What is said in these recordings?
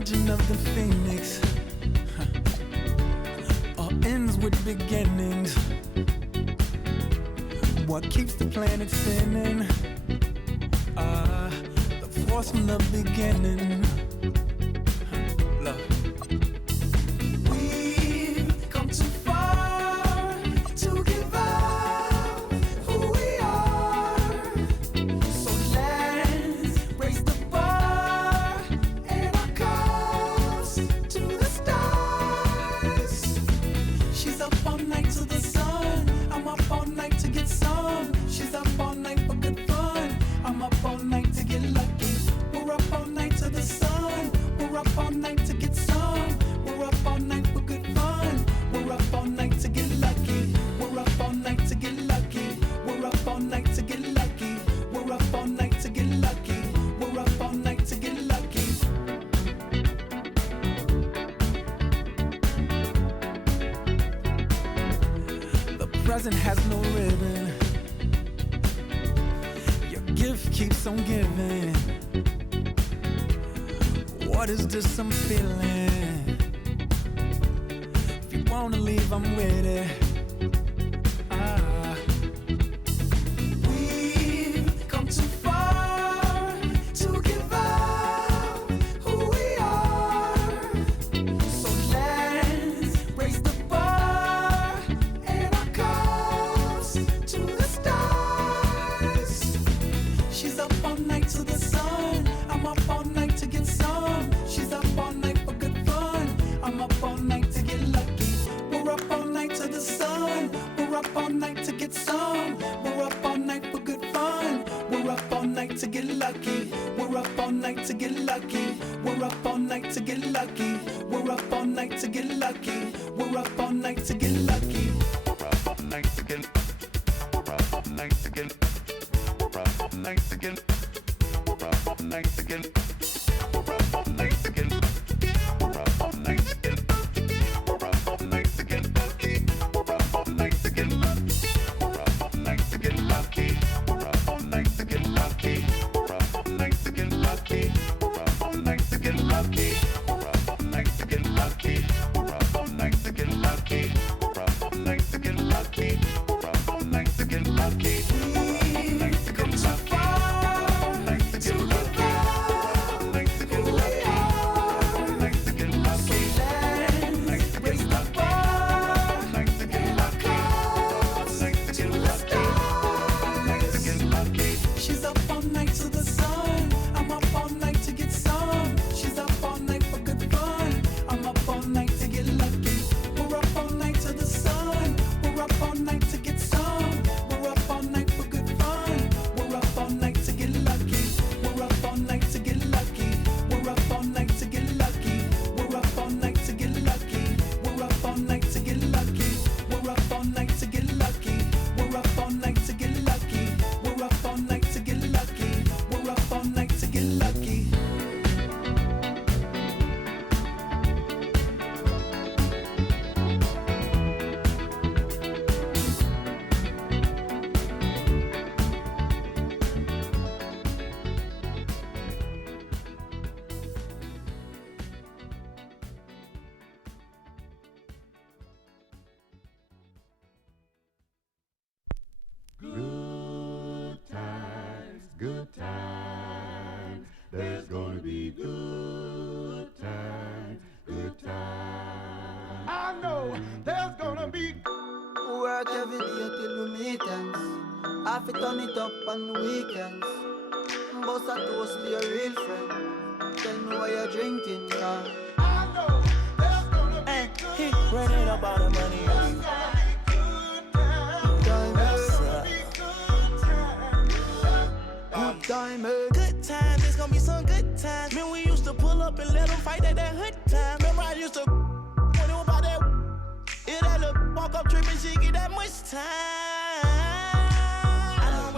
legend of the phoenix all ends with beginnings. What keeps the planet spinning? The force from the beginning. Love. We've come too far to give up who we are. So let's raise the bar and our cups to the stars. She's up all night to the sun. I'm up all night to get some. She's up all night for good fun. I'm up all night to get lucky. We're up all night to the sun. We're up all night to get some. We're up all night for good fun. We're up all night to get lucky. We're up all night to get lucky. We're up all night to get lucky. We're up all night to get lucky. We're up all night to get lucky. The present has no ribbon. Your gift keeps on giving. What is this I'm feeling? If you wanna leave, I'm with it. We've come too far to give up who we are. So let's raise the bar and our cups to the stars. She's up all night to the sun. I'm up all night to get some. She's up all night for good fun. I'm up all night to get lucky. We're up all night to the sun. We're up all night to get some. We're up all night for good fun. We're up all night to get lucky. We're up all night to get lucky. We're up all night to get lucky. We're up all night to get lucky. We're up all night to get lucky. We're up all night to get. We're up all night to get. We're up all night to get. We're up all night to get. We're up all night to get. We're up all night to get. We're up all night to get lucky. We're up all night to get lucky. We're up all night to get lucky. We're up all night to get lucky. We're up all night to get lucky. We're up all night to get lucky. We're up all night to get lucky. We're up all night to get lucky. We're up all night to get lucky. We're up all night to get lucky. We've come too far to give up who we are. So let's raise the bar and our cups to the stars. She's up all night to the sun. I'm up all night to get some. She's up all night for good fun. I'm up all night to get lucky. We're up all night to the sun. We're up all night to get some. We're up all night for good fun. We're up all night to get lucky. We're up all night to get lucky. We're up all night to get lucky. We're up all night to get lucky. We're up all night to get lucky. We're up all night to get lucky. We're up all night to get lucky. We're up all night to get lucky. We're up all night to get lucky. Good times. There's gonna be good times, good times. I know there's gonna be. Work every day till we meet ends. Have to turn it up on the weekends. Boss a toast to your real friend. Tell me why you're drinking, car. I know there's gonna be good times. Running up all the money on you. Good time, eh? Good times, it's gonna be some good times. Man, we used to pull up and let them fight at that hood time. Remember I used to when it was about that. It that little walk up trip and she get that much time. I don't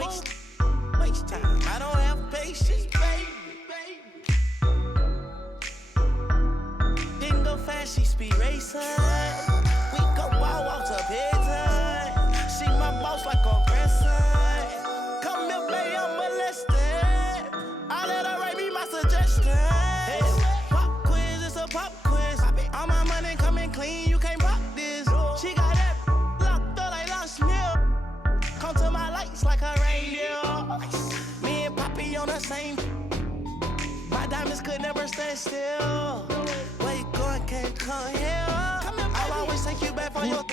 waste time. I don't have patience, baby. Didn't go fast, she speed racing. We go ball walks up lights like a reindeer. Me and Poppy on the same. My diamonds could never stand still. Where you going, can't come here. I'll always take you back for your.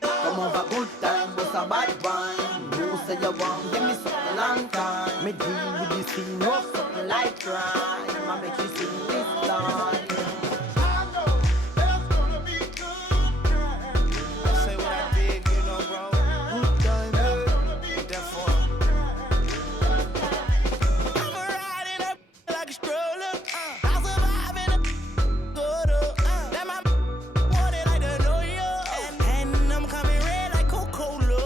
Come over, good time, was a bad one. You say you want, give me something long time. Me deal with this thing, no something like crime. I make you sing this line. Say what I did, you know, bro. Good time, Therefore, I'm riding up like a stroller. I survive in a good up. That my wanted like the New York. And I'm coming red like Coca-Cola.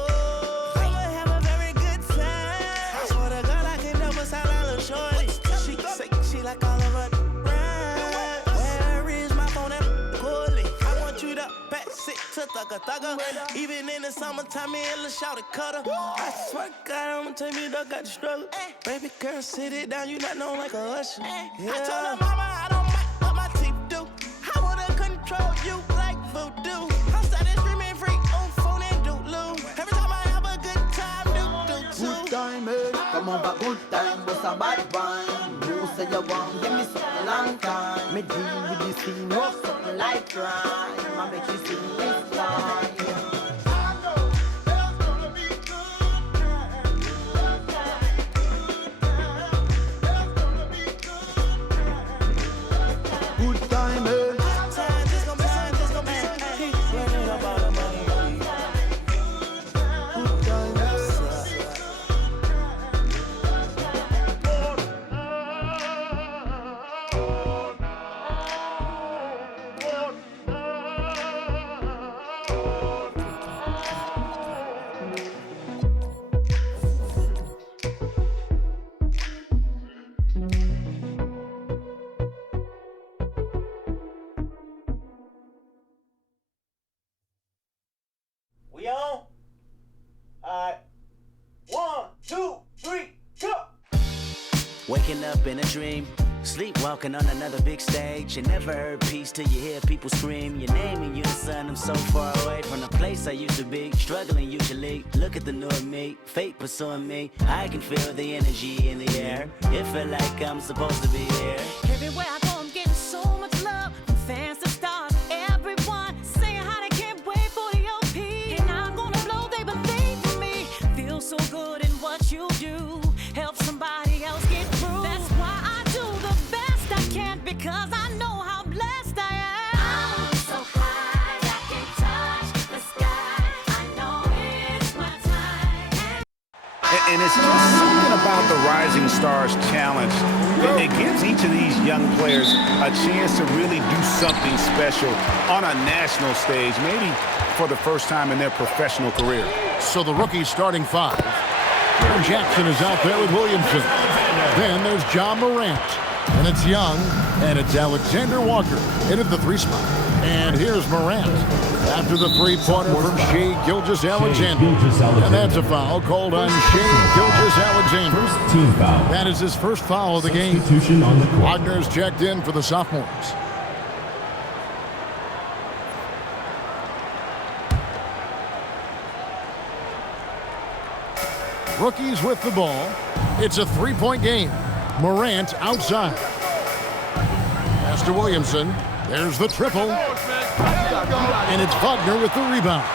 I'ma have a very good time. I swear to God, I can never sound like a little shorty. She say she like all of her rhymes. Where is my phone at Cooley? I want you to pass it to thugger. Even in the summertime, me and Lil' Shawty cutter. I swear to God, I'ma take me dog got the struggle. Baby girl, sit it down, you not known like a usher. I told her mama I don't mind what my teeth do. I wanna control you like voodoo. I'm started screaming free on phone and doodloo. Every time I have a good time, do good time, come over, good time, was a bad one. You say you want, give me something long time. Me deal with this thing, no something like crime. I make you sing this line. Good time, good time, We on? Alright. 1, 2, 3, go! Waking up in a dream, sleepwalking on another big stage. You never heard peace till you hear people scream your name in unison. I'm so far away from the place I used to be, struggling usually. Look at the new me, fate pursuing me. I can feel the energy in the air. It feel like I'm supposed to be here. Everywhere I go, I'm getting so much love from fans to stars. Everyone saying how they can't wait for the OP. And I'm gonna blow, they believe in me. Feel so good in what you do. Help somebody else get through. That's why I do the best I can, because I know how blessed I am. I'm so high, I can touch the sky. I know it's my time. And it's just something about the Rising Stars Challenge. It gives each of these young players a chance to really do something special on a national stage, maybe for the first time in their professional career. So the rookie starting five. Aaron Jackson is out there with Williamson. Then there's John Morant. And it's Young. And it's Alexander Walker into the three spot. And here's Morant after the three-pointer from Shai Gilgeous-Alexander. And that's a foul called on Shai Gilgeous-Alexander. First team foul. That is his first foul of the game. Substitution on the court. Wagner's checked in for the Sophomores. Rookies with the ball. It's a three-point game. Morant outside. Pass to Williamson. There's the triple. And it's Wagner with the rebound.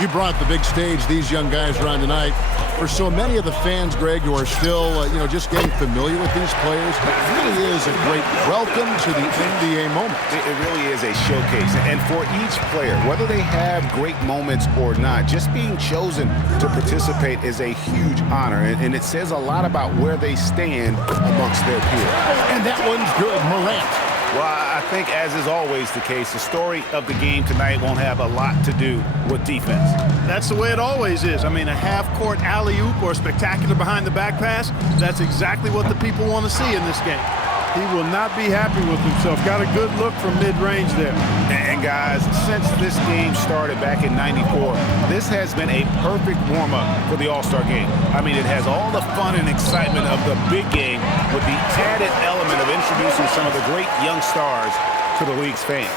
You brought the big stage these young guys are on tonight. For so many of the fans, Greg, who are still, just getting familiar with these players, it really is a great welcome to the NBA moment. It really is a showcase. And for each player, whether they have great moments or not, just being chosen to participate is a huge honor. And it says a lot about where they stand amongst their peers. And that one's good, Morant. Well, I think, as is always the case, the story of the game tonight won't have a lot to do with defense. That's the way it always is. I mean, a half-court alley-oop or a spectacular behind-the-back pass, that's exactly what the people want to see in this game. He will not be happy with himself. Got a good look from mid-range there. And guys, since this game started back in '94, this has been a perfect warm-up for the All-Star game. I mean, it has all the fun and excitement of the big game with the added element of introducing some of the great young stars to the league's fans.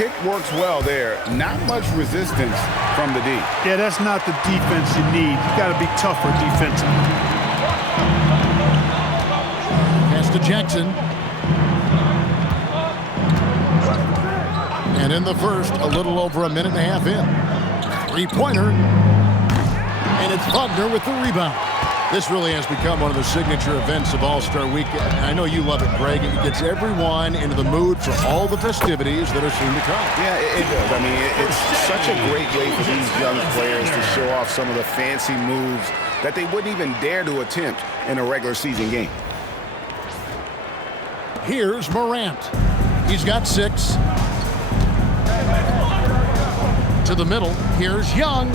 Pick works well there. Not much resistance from the D. Yeah, that's not the defense you need. You got to be tougher defensively. Pass to Jackson. And in the first, a little over a minute and a half in. Three-pointer. And it's Wagner with the rebound. This really has become one of the signature events of All-Star Weekend. I know you love it, Greg. It gets everyone into the mood for all the festivities that are soon to come. Yeah, it does. I mean, it's such a great way for these young players to show off some of the fancy moves that they wouldn't even dare to attempt in a regular season game. Here's Morant. He's got 6. To the middle. Here's Young.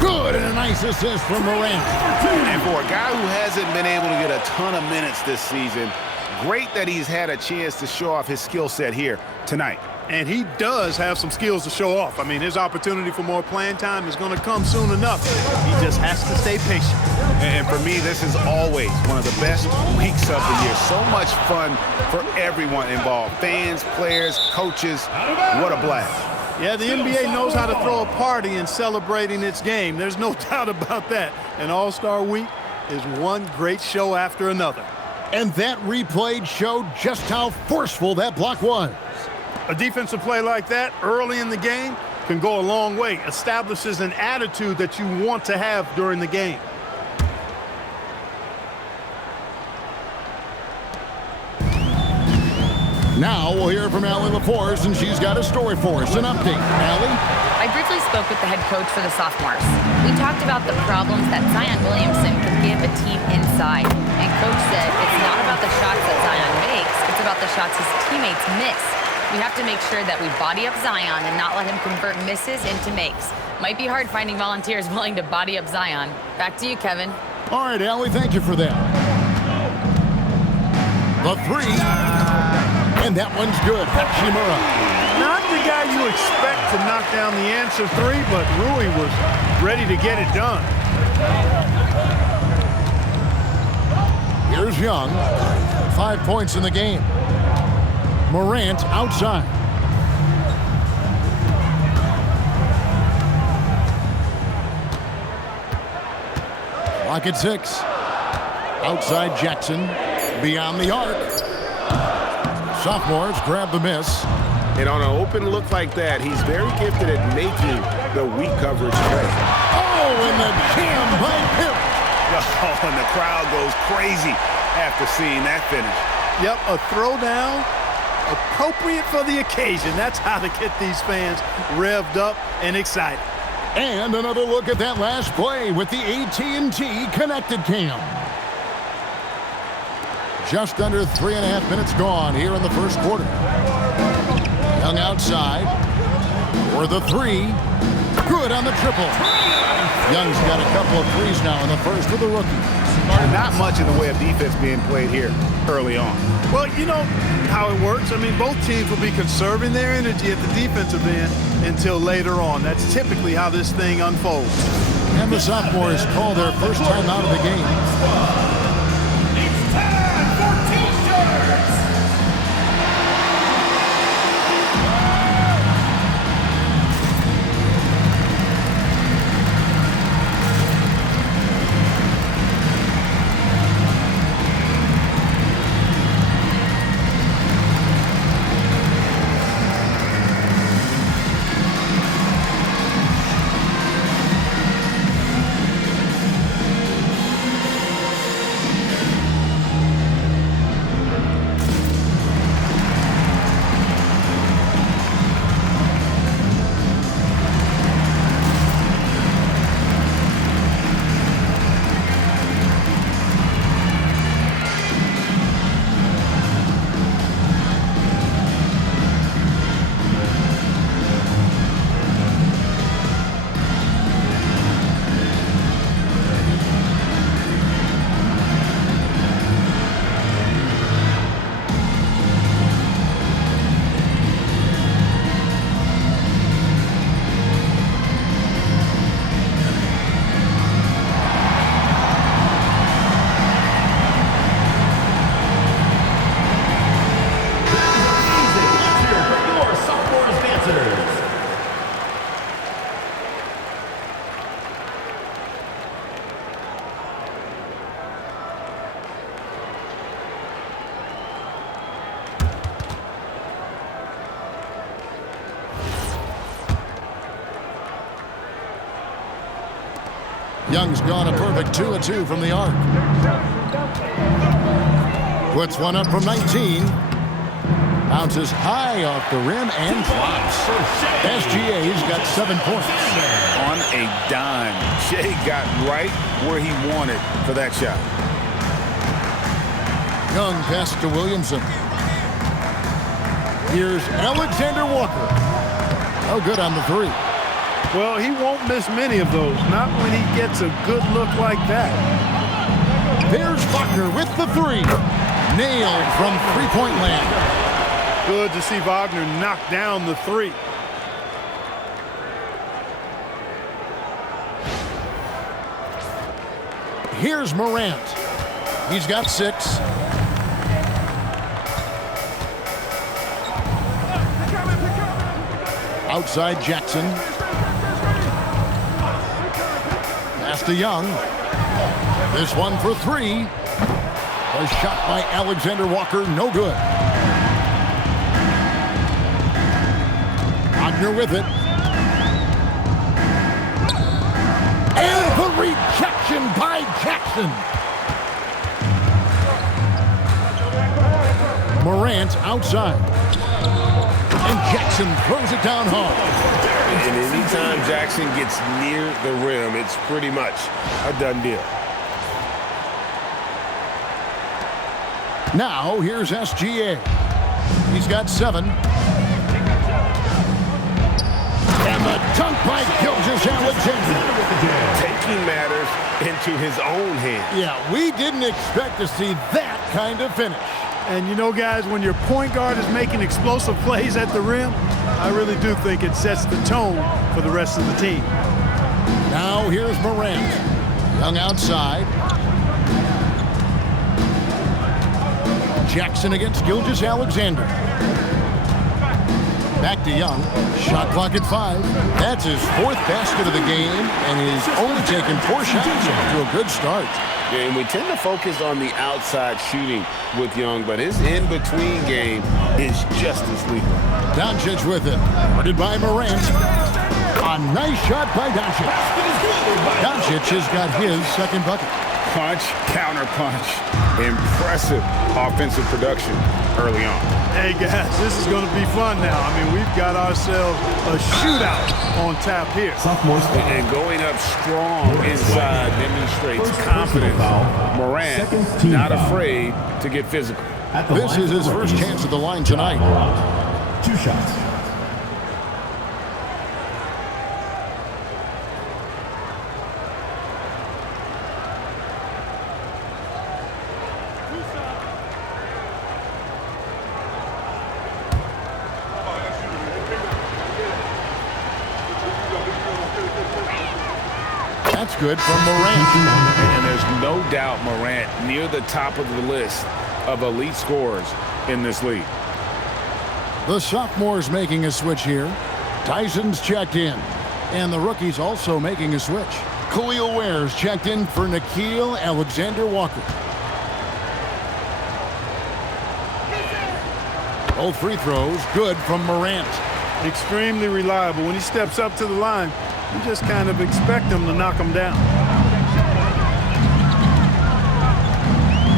Good, and a nice assist from Morant. And for a guy who hasn't been able to get a ton of minutes this season, great that he's had a chance to show off his skill set here tonight. And he does have some skills to show off. I mean, his opportunity for more playing time is going to come soon enough. He just has to stay patient. And for me, this is always one of the best weeks of the year. So much fun for everyone involved. Fans, players, coaches. What a blast. Yeah, the NBA knows how to throw a party in celebrating its game. There's no doubt about that. And All-Star Week is one great show after another. And that replay showed just how forceful that block was. A defensive play like that early in the game can go a long way. Establishes an attitude that you want to have during the game. Now we'll hear from Allie LaForce, and she's got a story for us. An update. Allie? I briefly spoke with the head coach for the Sophomores. We talked about the problems that Zion Williamson could give a team inside. And coach said it's not about the shots that Zion makes, it's about the shots his teammates miss. We have to make sure that we body up Zion and not let him convert misses into makes. Might be hard finding volunteers willing to body up Zion. Back to you, Kevin. All right, Allie, thank you for that. The 3. And that one's good. Hachimura. Not the guy you expect to knock down the answer 3, but Rui was ready to get it done. Here's Young. 5 points in the game. Morant outside. Clock at 6. Outside Jackson. Beyond the arc. Sophomores grab the miss. And on an open look like that, he's very gifted at making the weak coverage play. Oh, and the jam by Pip. Oh, and the crowd goes crazy after seeing that finish. Yep, a throwdown appropriate for the occasion. That's how to get these fans revved up and excited. And another look at that last play with the AT&T Connected Cam. Just under 3.5 minutes gone here in the first quarter. Young outside for the 3. Good on the triple. Young's got a couple of threes now in the first for the rookie. Not much in the way of defense being played here early on. Well, you know how it works. I mean, both teams will be conserving their energy at the defensive end until later on. That's typically how this thing unfolds. And the Sophomores call their first time out of the game. Young's gone a perfect 2 of 2 from the arc. Puts one up from 19. Bounces high off the rim and drops. SGA's got 7 points. On a dime. Shea got right where he wanted for that shot. Young pass to Williamson. Here's Alexander Walker. Oh, good on the 3. Well, he won't miss many of those. Not when he gets a good look like that. There's Wagner with the 3. Nailed from three-point land. Good to see Wagner knock down the 3. Here's Morant. He's got 6. Outside Jackson. Pass to Young. This one for 3. A shot by Alexander Walker, no good. Wagner with it. And the rejection by Jackson. Morant outside. And Jackson throws it down hard. And anytime Jackson gets near the rim, it's pretty much a done deal. Now, here's SGA. He's got 7. And the dunk by Gilgeous-Alexander. Taking matters into his own hands. Yeah, we didn't expect to see that kind of finish. And you know, guys, when your point guard is making explosive plays at the rim, I really do think it sets the tone for the rest of the team. Now here's Morant. Young outside. Jackson against Gilgeous-Alexander. Back to Young. Shot clock at 5. That's his 4th basket of the game, and he's only taken 4 shots off to a good start. Yeah, and we tend to focus on the outside shooting with Young, but his in-between game is just as lethal. Doncic with it. Guarded by Morant. A nice shot by Doncic. Doncic has got his 2nd bucket. Punch, counter punch. Impressive offensive production early on. Hey, guys, this is going to be fun now. I mean, we've got ourselves a shootout on tap here. Sophomores. And going up strong inside demonstrates confidence. Morant not afraid to get physical. This is his first chance at the line tonight. 2 shots. That's good from Morant. And there's no doubt Morant near the top of the list of elite scorers in this league. The sophomores making a switch here. Tyson's checked in. And the rookies also making a switch. Khalil Ware's checked in for Nickeil Alexander-Walker. Both free throws good from Morant. Extremely reliable. When he steps up to the line, you just kind of expect him to knock him down.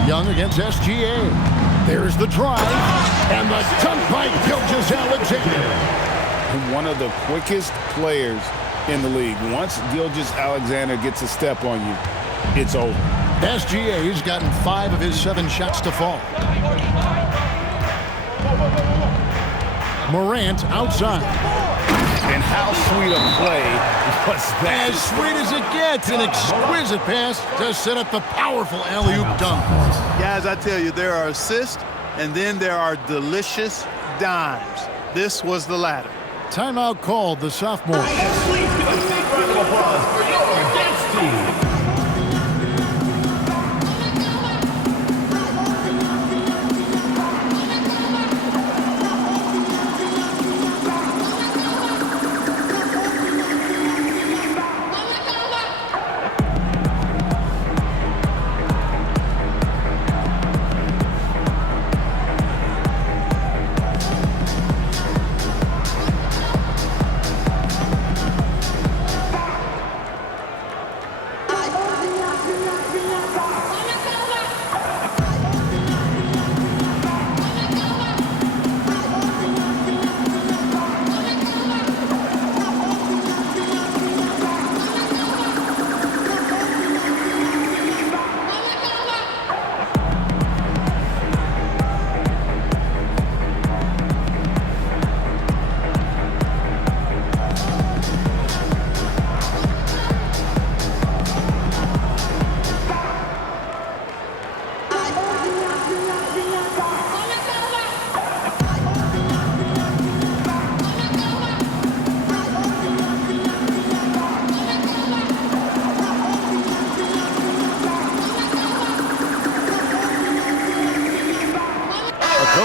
Young against SGA. There's the drive. And the dunk by Gilgeous-Alexander. And one of the quickest players in the league. Once Gilgeous-Alexander gets a step on you, it's over. SGA's gotten 5 of his 7 shots to fall. Morant outside. And how sweet a play was that? As sweet as it gets, an exquisite pass to set up the powerful alley-oop dunk. Guys, I tell you, there are assists, and then there are delicious dimes. This was the latter. Timeout called, the sophomore. Please give a big round of applause for your dance team.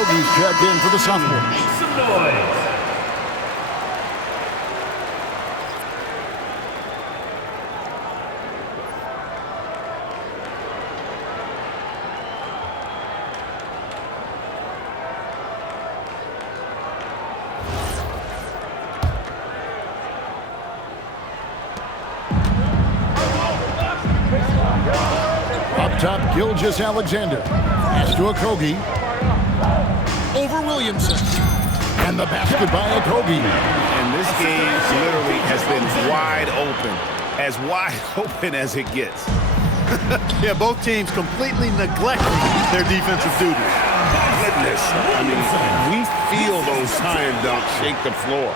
Hoagie's checked in for the sophomore. Make some noise. Up top, Gilgeous Alexander. Pass to Okogie. Over Williamson. And the basket by Okogie. And this game literally has been wide open as it gets. Yeah, both teams completely neglecting their defensive duties. Goodness. I mean, we feel those time dunks shake the floor.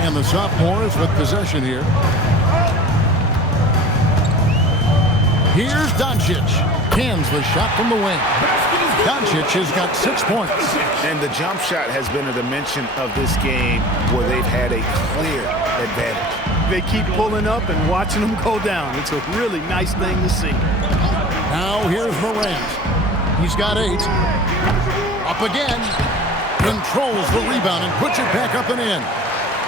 And the sophomores with possession here. Here's Doncic. Cans the shot from the wing. Doncic has got 6 points. And the jump shot has been a dimension of this game where they've had a clear advantage. They keep pulling up and watching them go down. It's a really nice thing to see. Now here's Morant. He's got 8. Up again. Controls the rebound and puts it back up and in.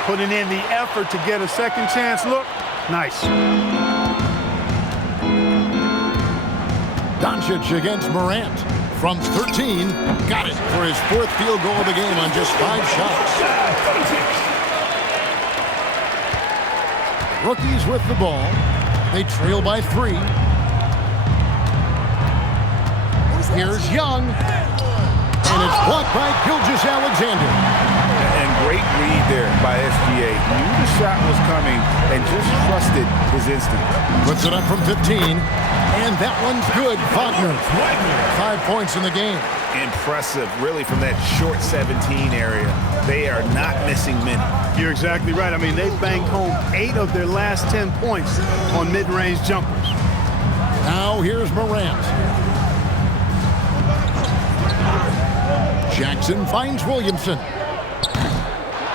Putting in the effort to get a second chance look. Nice. Doncic against Morant. From 13, got it for his 4th field goal of the game on just 5 shots. Rookies with the ball. They trail by 3. Here's Young. And it's blocked by Gilgeous Alexander. And great read there by SGA. Knew the shot was coming and just trusted his instinct. Puts it up from 15. And that one's good. Wagner. 5 points in the game. Impressive, really, from that short 17 area. They are not missing many. You're exactly right. I mean, they've banged home 8 of their last 10 points on mid-range jumpers. Now here's Morant. Jackson finds Williamson.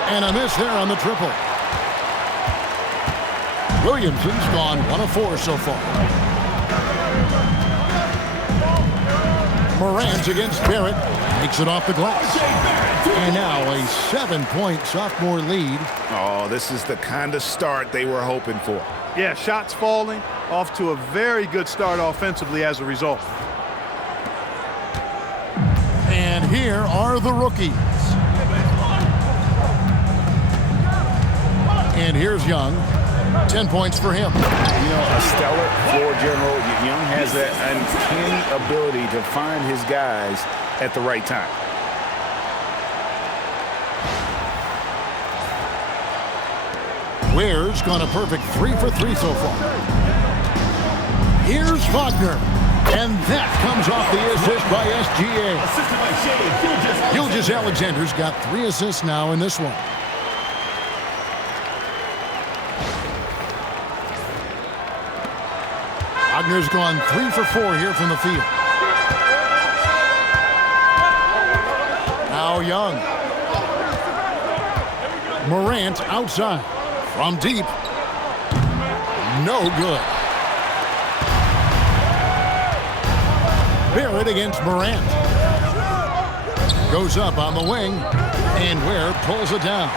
And a miss there on the triple. Williamson's gone 1 of 4 so far. Morant against Barrett. Makes it off the glass. And now a 7-point sophomore lead. Oh, this is the kind of start they were hoping for. Yeah, shots falling. Off to a very good start offensively as a result. And here are the rookies. And here's Young. 10 points for him. You know, a stellar floor general. Young has that uncanny ability to find his guys at the right time. Ware's gone a perfect 3 for 3 so far. Here's Wagner. And that comes off the assist by SGA. Assisted by Shea. Gilgeous Alexander's got 3 assists now in this one. Wagner's gone 3 for 4 here from the field. Now Young. Morant outside. From deep. No good. Barrett against Morant. Goes up on the wing. And Ware pulls it down.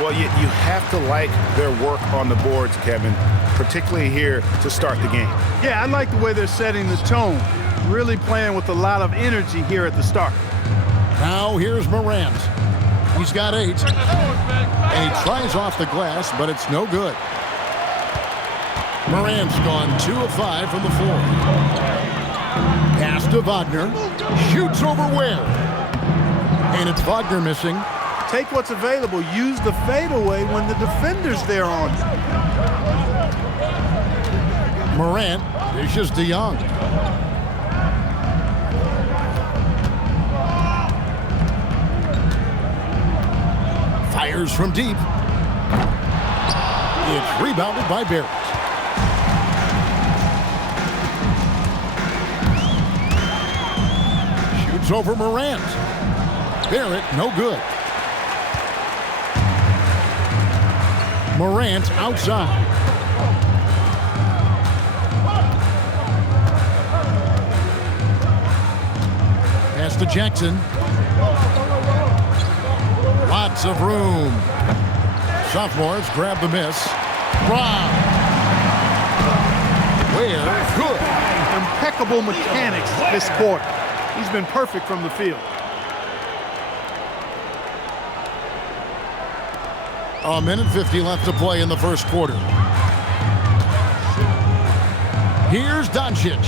Well, you have to like their work on the boards, Kevin, particularly here to start the game. Yeah, I like the way they're setting the tone. Really playing with a lot of energy here at the start. Now here's Morant. He's got 8. And he tries off the glass, but it's no good. Morant's gone 2 of 5 from the floor. Pass to Wagner. Shoots over Ware. And it's Wagner missing. Take what's available. Use the fadeaway when the defender's there on you. Morant dishes to Young. Fires from deep. It's rebounded by Barrett. Shoots over Morant. Barrett, no good. Morant outside. Pass to Jackson. Lots of room. Sophomores grab the miss. Rob. Where? Good. Impeccable mechanics this quarter. He's been perfect from the field. A minute 50 left to play in the first quarter. Here's Doncic.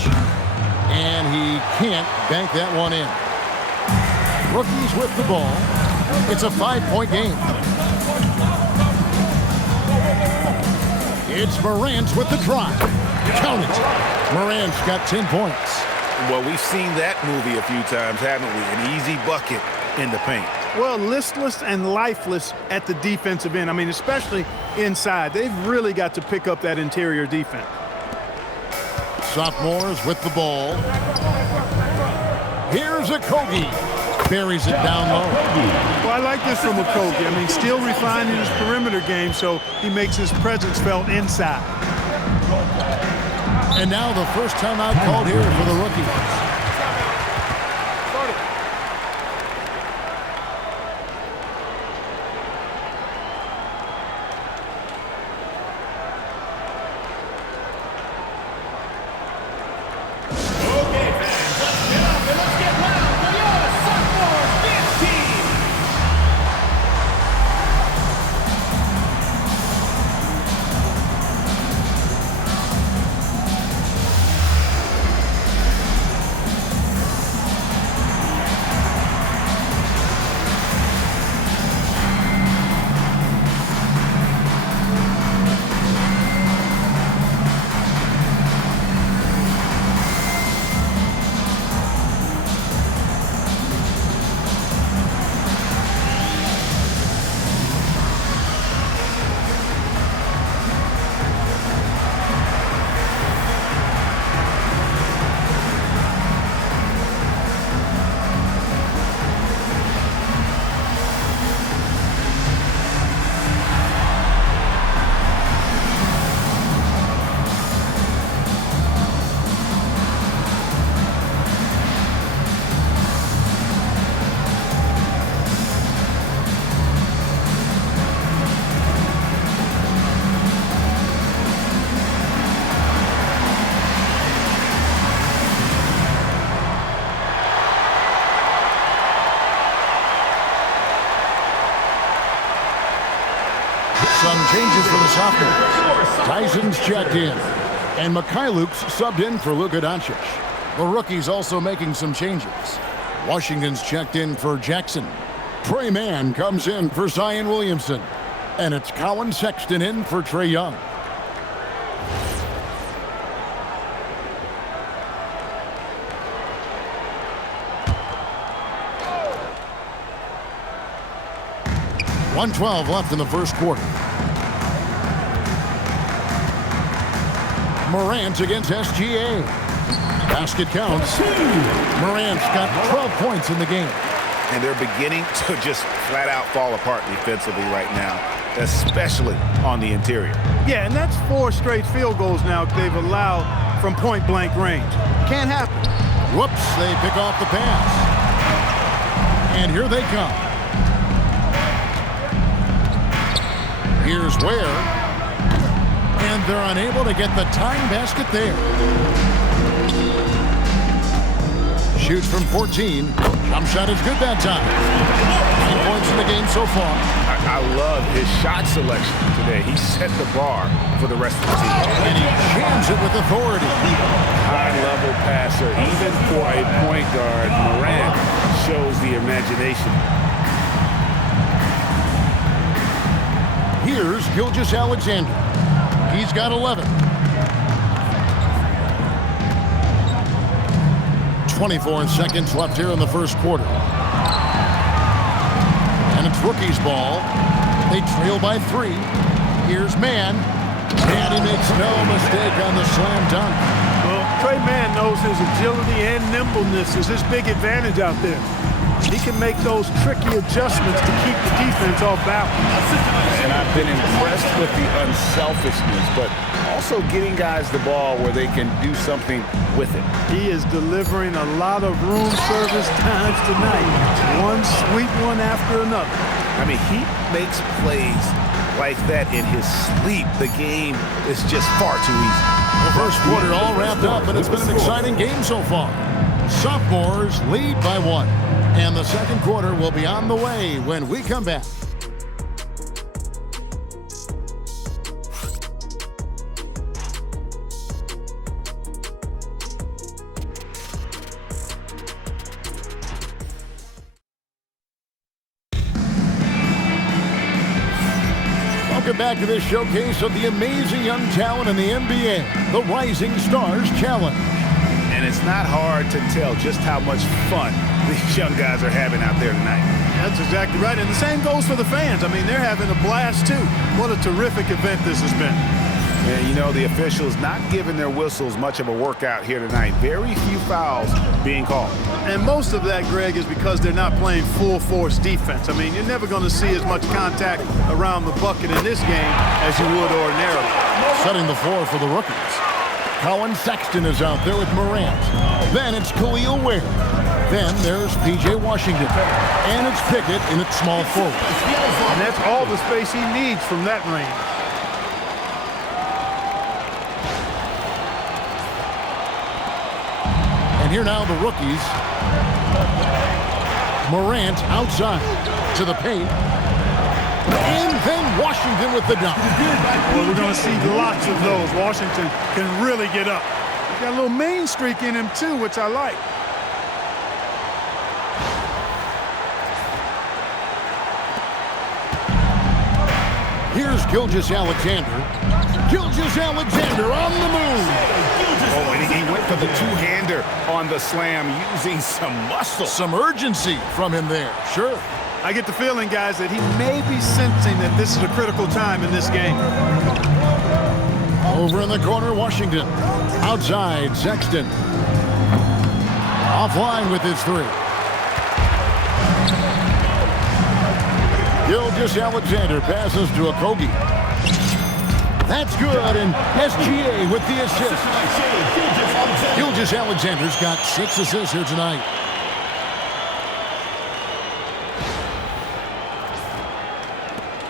And he can't bank that one in. Rookies with the ball. It's a 5-point game. It's Morant with the drive. Count it. Morant's got 10 points. Well, we've seen that movie a few times, haven't we? An easy bucket in the paint. Well, listless and lifeless at the defensive end. I mean, especially inside. They've really got to pick up that interior defense. Sophomores with the ball. Here's Okogie. Buries it down low. Well, I like this from Okogie. I mean, still refining his perimeter game, so he makes his presence felt inside. And now the first timeout called here for the rookies. Some changes for the Sophomores. Tyson's checked in, and Mikhailuk's subbed in for Luka Doncic. The rookie's also making some changes. Washington's checked in for Jackson. Trey Mann comes in for Zion Williamson, and it's Colin Sexton in for Trae Young. .112 left in the first quarter. Morant against SGA. Basket counts. Morant's got 12 points in the game. And they're beginning to just flat out fall apart defensively right now, especially on the interior. Yeah, and that's 4 straight field goals now they've allowed from point-blank range. Can't happen. Whoops, they pick off the pass. And here they come. Here's Ware. And they're unable to get the tying basket there. Shoots from 14. Jump shot is good that time. 9 points in the game so far. I love his shot selection today. He set the bar for the rest of the team. And he jams it with authority. High-level passer. Even for a point guard, Morant shows the imagination. Here's Gilgeous-Alexander. He's got 11. 24 seconds left here in the first quarter. And it's rookies' ball. They trail by 3. Here's Mann. And he makes no mistake on the slam dunk. Well, Trey Mann knows his agility and nimbleness is his big advantage out there. He can make those tricky adjustments to keep the defense off balance. And I've been impressed with the unselfishness, but also getting guys the ball where they can do something with it. He is delivering a lot of room service times tonight. One sweet one after another. I mean, he makes plays like that in his sleep. The game is just far too easy. The first quarter all wrapped up, and it's been an exciting game so far. Sophomores lead by 1. And the second quarter will be on the way when we come back. Welcome back to this showcase of the amazing young talent in the NBA, the Rising Stars Challenge. And it's not hard to tell just how much fun these young guys are having out there tonight. That's exactly right. And the same goes for the fans. I mean, they're having a blast, too. What a terrific event this has been. Yeah, you know, the officials not giving their whistles much of a workout here tonight. Very few fouls being called. And most of that, Greg, is because they're not playing full-force defense. I mean, you're never going to see as much contact around the bucket in this game as you would ordinarily. Setting the floor for the rookies. Colin Sexton is out there with Morant. Then it's Khalil Ware. Then there's P.J. Washington. And it's Pickett in its small forward. And that's all the space he needs from that range. And here now the rookies. Morant outside to the paint. And then Washington with the dunk. Well, we're going to see lots of those. Washington can really get up. He's got a little main streak in him, too, which I like. Here's Gilgeous-Alexander. Gilgeous-Alexander on the move. Oh, and he went for the two-hander on the slam, using some muscle. Some urgency from him there, sure. I get the feeling, guys, that he may be sensing that this is a critical time in this game. Over in the corner, Washington. Outside, Sexton. Offline with his three. Gilgeous-Alexander passes to Okogie. That's good, and SGA with the assist. Gilgeous-Alexander's got 6 assists here tonight.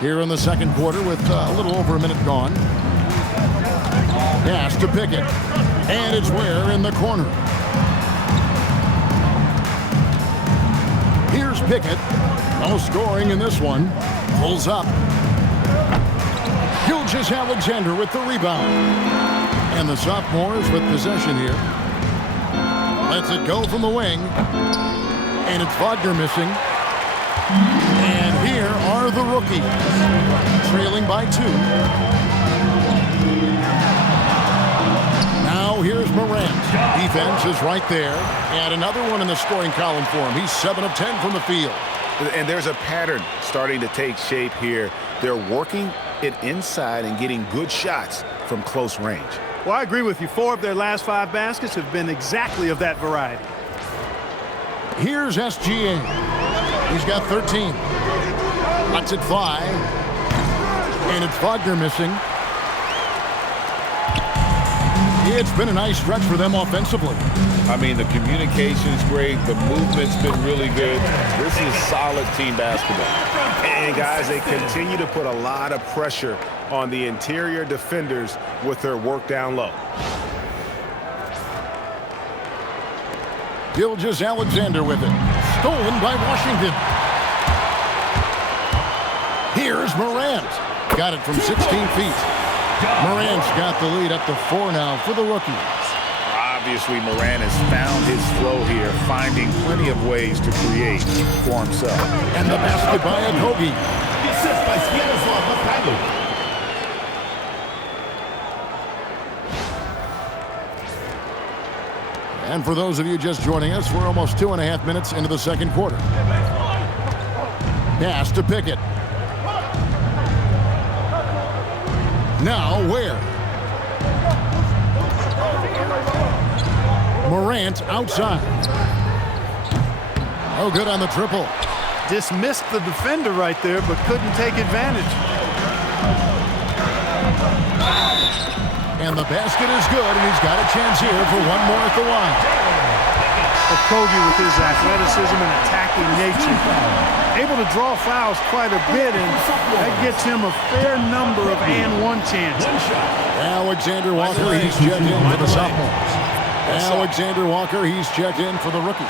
Here in the second quarter with a little over a minute gone. Pass to Pickett. And it's Ware in the corner. Here's Pickett. No scoring in this one. Pulls up. Gilgeous-Alexander with the rebound. And the Sophomores with possession here. Lets it go from the wing. And it's Wagner missing. And here are the rookies. Trailing by 2. Now here's Morant. Defense is right there. And another one in the scoring column for him. He's 7 of 10 from the field. And there's a pattern starting to take shape here. They're working it inside and getting good shots from close range. Well, I agree with you. 4 of their last 5 baskets have been exactly of that variety. Here's SGA. He's got 13. Lets it fly. And it's Wagner missing. It's been a nice stretch for them offensively. I mean, the communication's great. The movement's been really good. This is solid team basketball. And, guys, they continue to put a lot of pressure on the interior defenders with their work down low. Gilgeous-Alexander with it. Stolen by Washington. Here's Morant. Got it from 16 feet. Morant's got the lead up to 4 now for the rookies. Obviously, Morant has found his flow here, finding plenty of ways to create for himself. And the basket by Okogie. And for those of you just joining us, we're almost 2.5 minutes into the second quarter. Pass to Pickett. Now Ware. Morant outside. Oh, good on the triple. Dismissed the defender right there, but couldn't take advantage. And the basket is good, and he's got a chance here for one more at the line. Okogie, with his athleticism and attacking nature, able to draw fouls quite a bit, and that gets him a fair number of and-one chances. Alexander Walker, he's checked in for the sophomores. Alexander Walker, he's checked in for the rookies.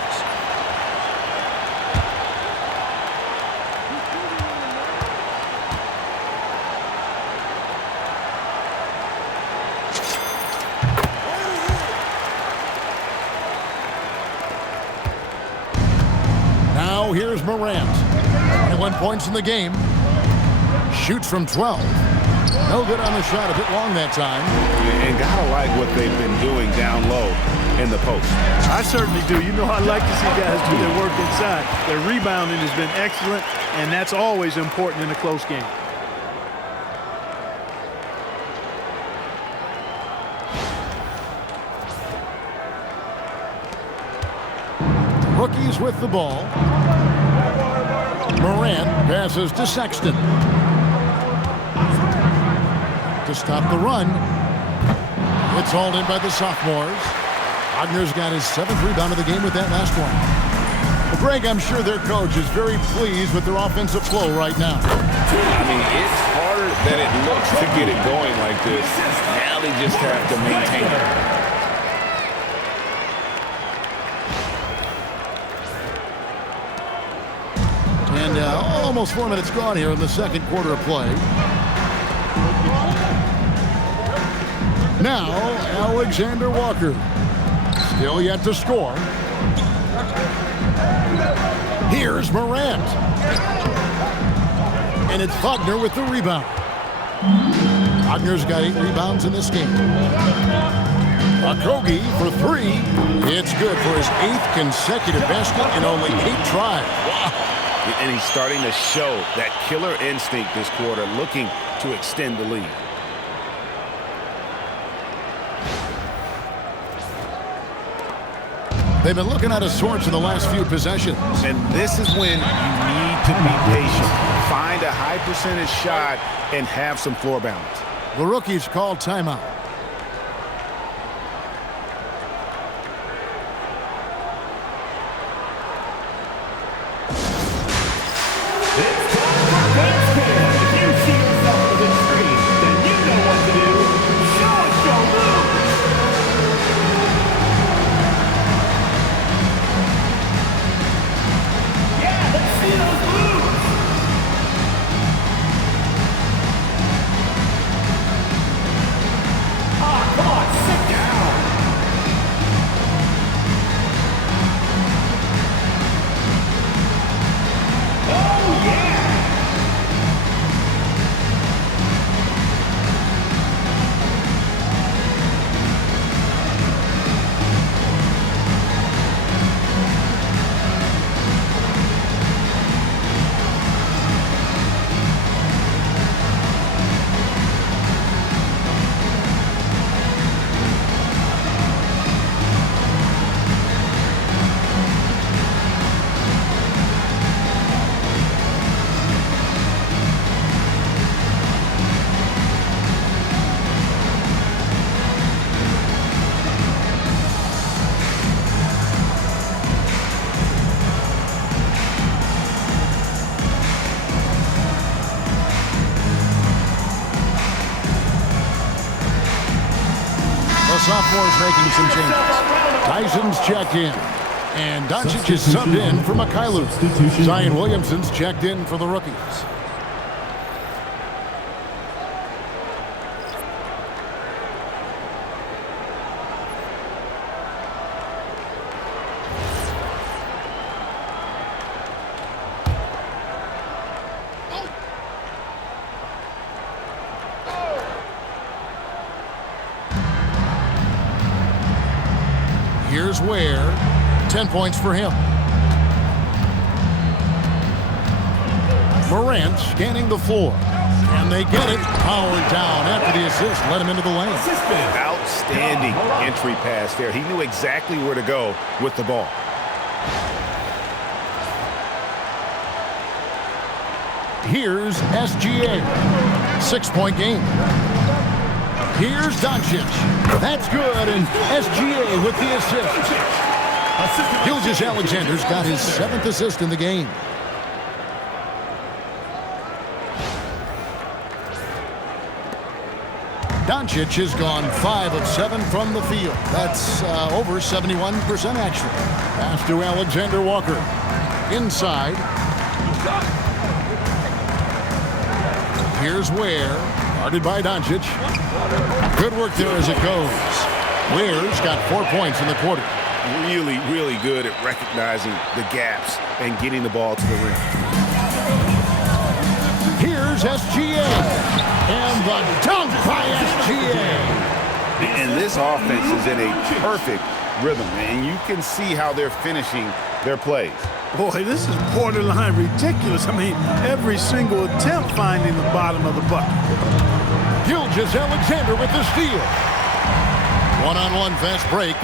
Now here's Morant. 21 points in the game. Shoots from 12. No good on the shot, a bit long that time. And gotta like what they've been doing down low in the post. I certainly do. You know, I like to see guys do their work inside. Their rebounding has been excellent, and that's always important in a close game. Rookies with the ball. Morant passes to Sexton. To stop the run. It's hauled in by the sophomores. Wagner's got his 7th rebound of the game with that last one. Well, Greg, I'm sure their coach is very pleased with their offensive flow right now. I mean, it's harder than it looks to get it going like this. Now they just have to maintain it. And almost 4 minutes gone here in the second quarter of play. Now, Alexander Walker. Still yet to score. Here's Morant. And it's Wagner with the rebound. Wagner's got 8 rebounds in this game. Okogie for 3. It's good for his 8th consecutive basket in only 8 tries. Wow. And he's starting to show that killer instinct this quarter, looking to extend the lead. They've been looking out of sorts in the last few possessions. And this is when you need to be patient. Find a high percentage shot and have some floor balance. The rookies call timeout. Sophomores making some changes. Tyson's checked in. And Doncic is subbed in for Mikhailuk. Zion Williamson's checked in for the rookies. Here's Ware. 10 points for him. Morant scanning the floor. And they get it. Powered down after the assist. Let him into the lane. Outstanding entry pass there. He knew exactly where to go with the ball. Here's SGA. 6-point game. Here's Doncic. That's good, and SGA with the assist. Gilgeous-Alexander's got his 7th assist in the game. Doncic has gone 5 of 7 from the field. That's over 71% action. Pass to Alexander Walker. Inside. Here's Ware. Guarded by Doncic. Good work there as it goes. Ware's got 4 points in the quarter. Really, really good at recognizing the gaps and getting the ball to the rim. Here's SGA. And the dunk by SGA. And this offense is in a perfect rhythm, and you can see how they're finishing their plays. Boy, this is borderline ridiculous. I mean, every single attempt finding the bottom of the bucket. Gilgeous-Alexander with the steal. One-on-one fast break.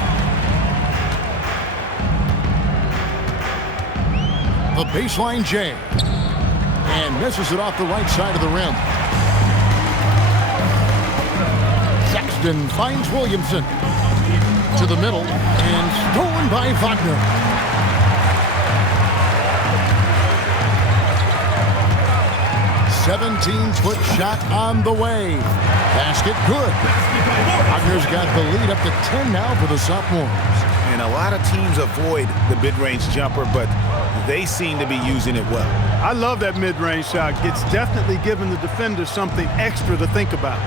The baseline J. And misses it off the right side of the rim. Sexton finds Williamson. To the middle. And stolen by Wagner. "17-foot shot on the way. Basket good. Wagner's got the lead up to 10 now for the Sophomores. And a lot of teams avoid the mid-range jumper, but they seem to be using it well. I love that mid-range shot. It's definitely giving the defender something extra to think about.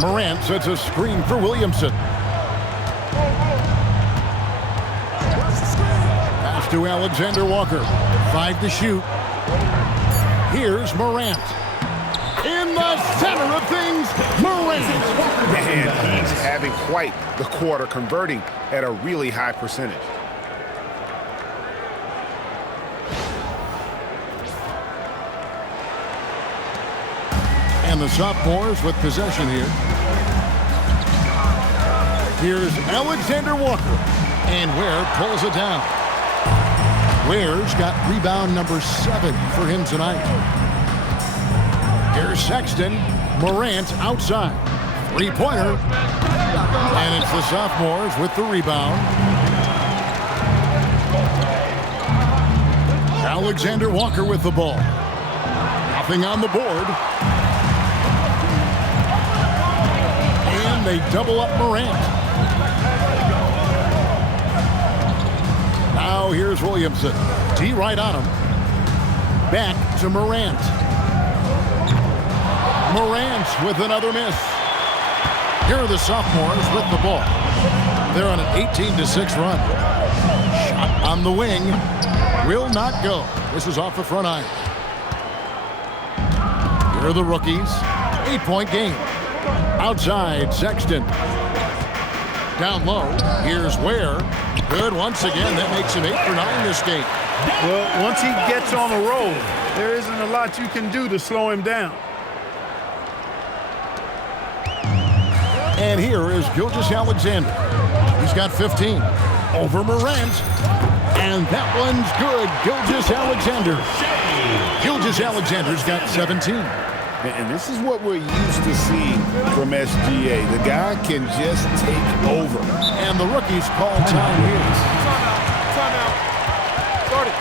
Morant sets a screen for Williamson. Pass to Alexander Walker. 5 to shoot. Here's Morant. In the center of things, Morant. And he's having quite the quarter, converting at a really high percentage. And the Sophomores with possession here. Here's Alexander Walker. And Ware pulls it down. Ware's got rebound number 7 for him tonight. Here's Sexton. Morant outside. 3-pointer. And it's the Sophomores with the rebound. Alexander Walker with the ball. Nothing on the board. And they double up Morant. Now here's Williamson. D right on him. Back to Morant. Morant with another miss. Here are the Sophomores with the ball. They're on an 18-6 run. Shot on the wing. Will not go. This is off the front iron. Here are the rookies. 8-point game. Outside, Sexton. Down low. Here's Ware. Good once again. That makes him 8 for 9 this game. Well, once he gets on a roll, there isn't a lot you can do to slow him down. And here is Gilgeous-Alexander. He's got 15. Over Morant. And that one's good. Gilgeous-Alexander. Gilgeous-Alexander's got 17. And this is what we're used to seeing from SGA. The guy can just take over. And the rookies call time here. Timeout. Start it.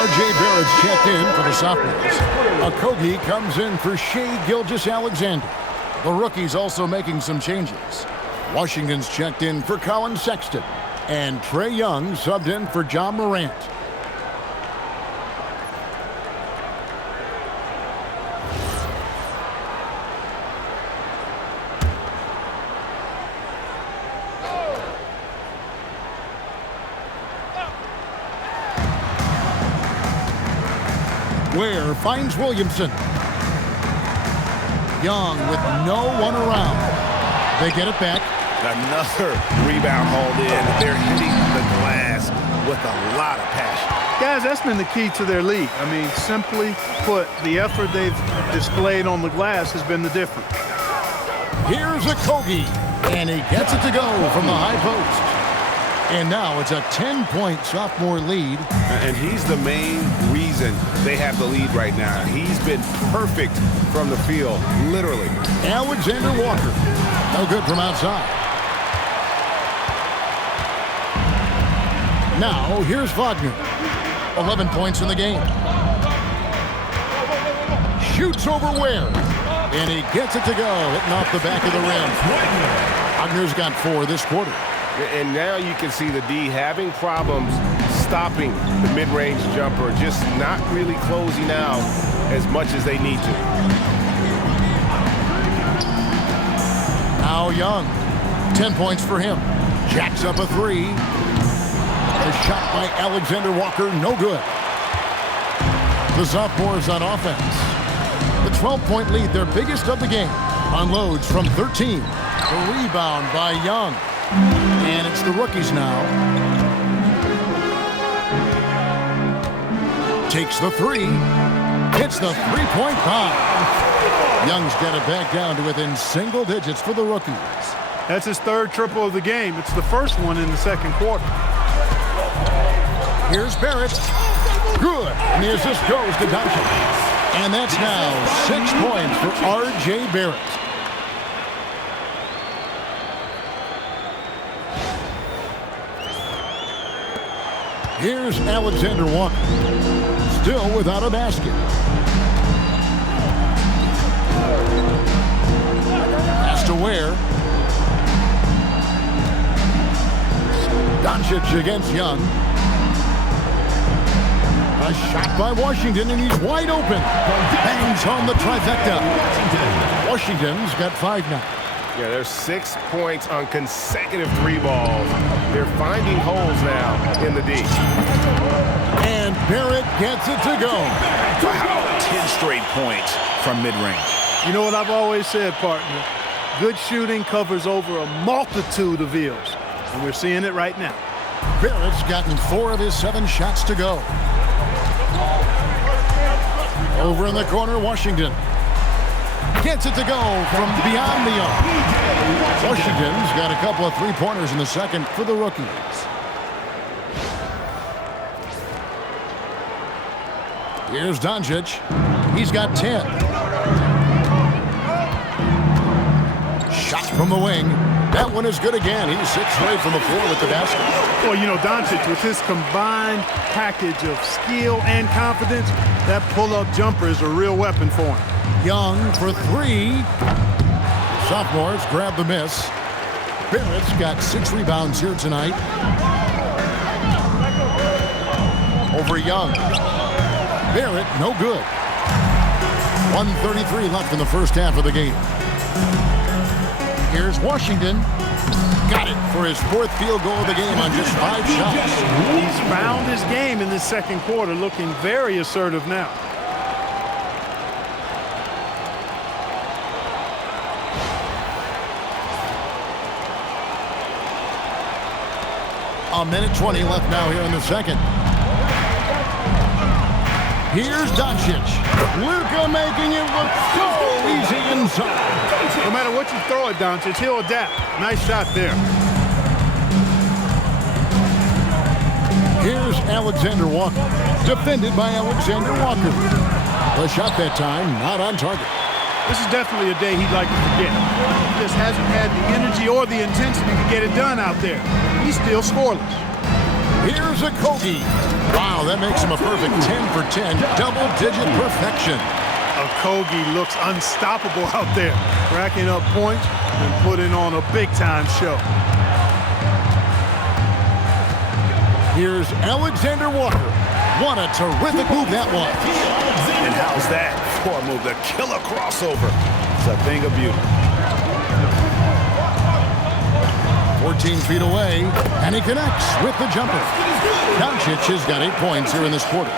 R.J. Barrett's checked in for the Sophomores. Okogie comes in for Shea Gilgeous-Alexander. The rookie's also making some changes. Washington's checked in for Colin Sexton. And Trae Young subbed in for John Morant. Ware finds Williamson. Young with no one around. They get it back. Another rebound hauled in. They're hitting the glass with a lot of passion. Guys, that's been the key to their lead. I mean, simply put, the effort they've displayed on the glass has been the difference. Here's Okogie, and he gets it to go from the high post. And now it's a 10-point sophomore lead. And he's the main reason they have the lead right now. He's been perfect from the field, literally. Alexander Walker, no good from outside. Now here's Wagner, 11 points in the game. Shoots over Ware, and he gets it to go, hitting off the back of the rim. Wagner's got 4 this quarter. And now you can see the D having problems stopping the mid-range jumper, just not really closing out as much as they need to. Now Young, 10 points for him. Jacks up a 3. A shot by Alexander Walker, no good. The Sophomores on offense. The 12-point lead, their biggest of the game, unloads from 13. The rebound by Young. And it's the rookies now. Takes the 3. Hits the three-point bomb. Young's got it back down to within single digits for the rookies. That's his 3rd triple of the game. It's the first one in the second quarter. Here's Barrett. Good. And the assist goes to Doncic. And that's now 6 points for R.J. Barrett. Here's Alexander Walker, still without a basket. Pass to Ware. Doncic against Young. A shot by Washington, and he's wide open. Bangs home the trifecta. Washington's got 5 now. Yeah, there's 6 points on consecutive 3 balls. They're finding holes now in the D. And Barrett gets it to go. Wow, 10 straight points from mid-range. You know what I've always said, partner? Good shooting covers over a multitude of ills. And we're seeing it right now. Barrett's gotten 4 of his 7 shots to go. Over in the corner, Washington. Gets it to go from beyond the arc. Washington's got a couple of 3-pointers in the second for the rookies. Here's Doncic. He's got 10. Shot from the wing. That one is good again. He's 6 away from the floor with the basket. Well, you know, Doncic, with his combined package of skill and confidence, that pull-up jumper is a real weapon for him. Young for 3. Sophomores grab the miss. Barrett's got 6 rebounds here tonight. Over Young. Barrett, no good. 1:33 left in the first half of the game. Here's Washington. Got it for his 4th field goal of the game on just 5 shots. He's found his game in the second quarter, looking very assertive now. A minute 20 left now here in the second. Here's Doncic. Luka making it look so easy inside. No matter what you throw at Doncic, he'll adapt. Nice shot there. Here's Alexander Walker. Defended by Alexander Walker. The shot that time not on target. This is definitely a day he'd like to forget. He just hasn't had the energy or the intensity to get it done out there. He's still scoreless. Here's a Kogi. Wow, that makes him a perfect 10 for 10, double-digit perfection. Kogi looks unstoppable out there, racking up points and putting on a big-time show. Here's Alexander Walker. What a terrific move that was. And how's that for a move? The killer crossover. It's a thing of beauty. 14 feet away, and he connects with the jumper. Doncic has got 8 points here in this quarter.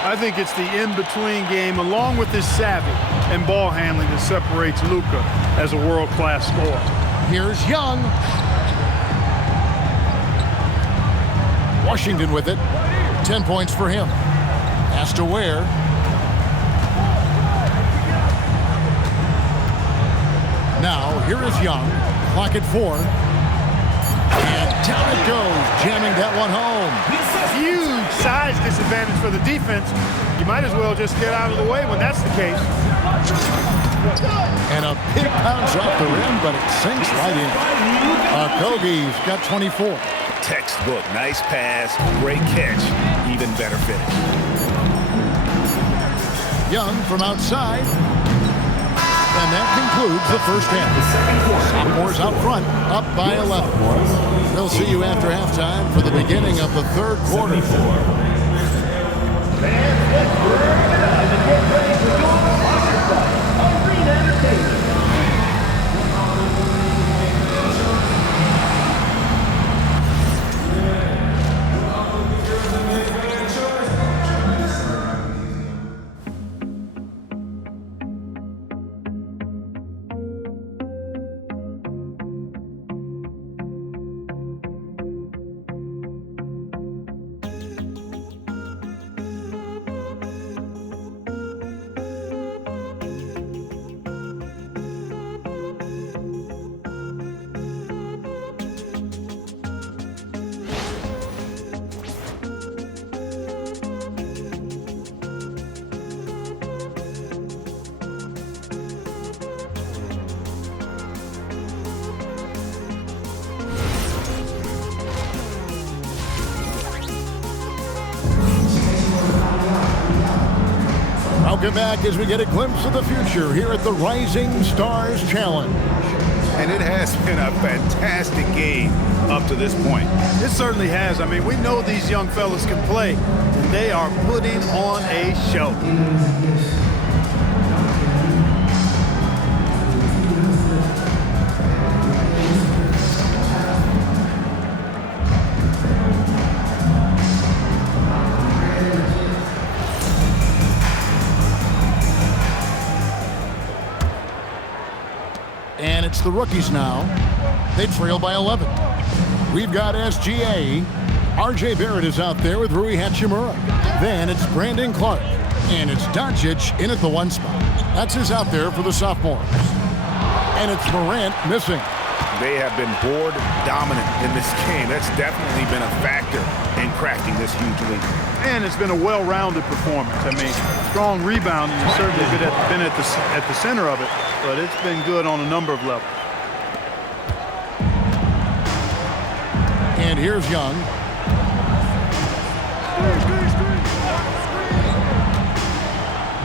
I think it's the in-between game, along with his savvy and ball handling, that separates Luka as a world-class scorer. Here's Young. Washington with it. 10 points for him. Has to wear. Now, here is Young. Clock at 4. And down it goes, jamming that one home. Huge size disadvantage for the defense. You might as well just get out of the way when that's the case. And a big bounce off the rim, but it sinks right in. Kogi's got 24. Textbook, nice pass, great catch, even better finish. Young from outside. And that concludes the first half. Sophomores out front, up by 11. We'll see you after halftime for the beginning of the third quarter. Welcome back as we get a glimpse of the future here at the Rising Stars Challenge. And it has been a fantastic game up to this point. It certainly has. I mean, we know these young fellas can play, and they are putting on a show. And it's the rookies now. They trail by 11. We've got SGA. RJ Barrett is out there with Rui Hachimura. Then it's Brandon Clark. And it's Doncic in at the 1 spot. That's his out there for the sophomores. And it's Morant missing. They have been board dominant in this game. That's definitely been a factor in cracking this huge lead. And it's been a well-rounded performance. I mean, strong rebounding has certainly been at the center of it, but it's been good on a number of levels. And here's Young.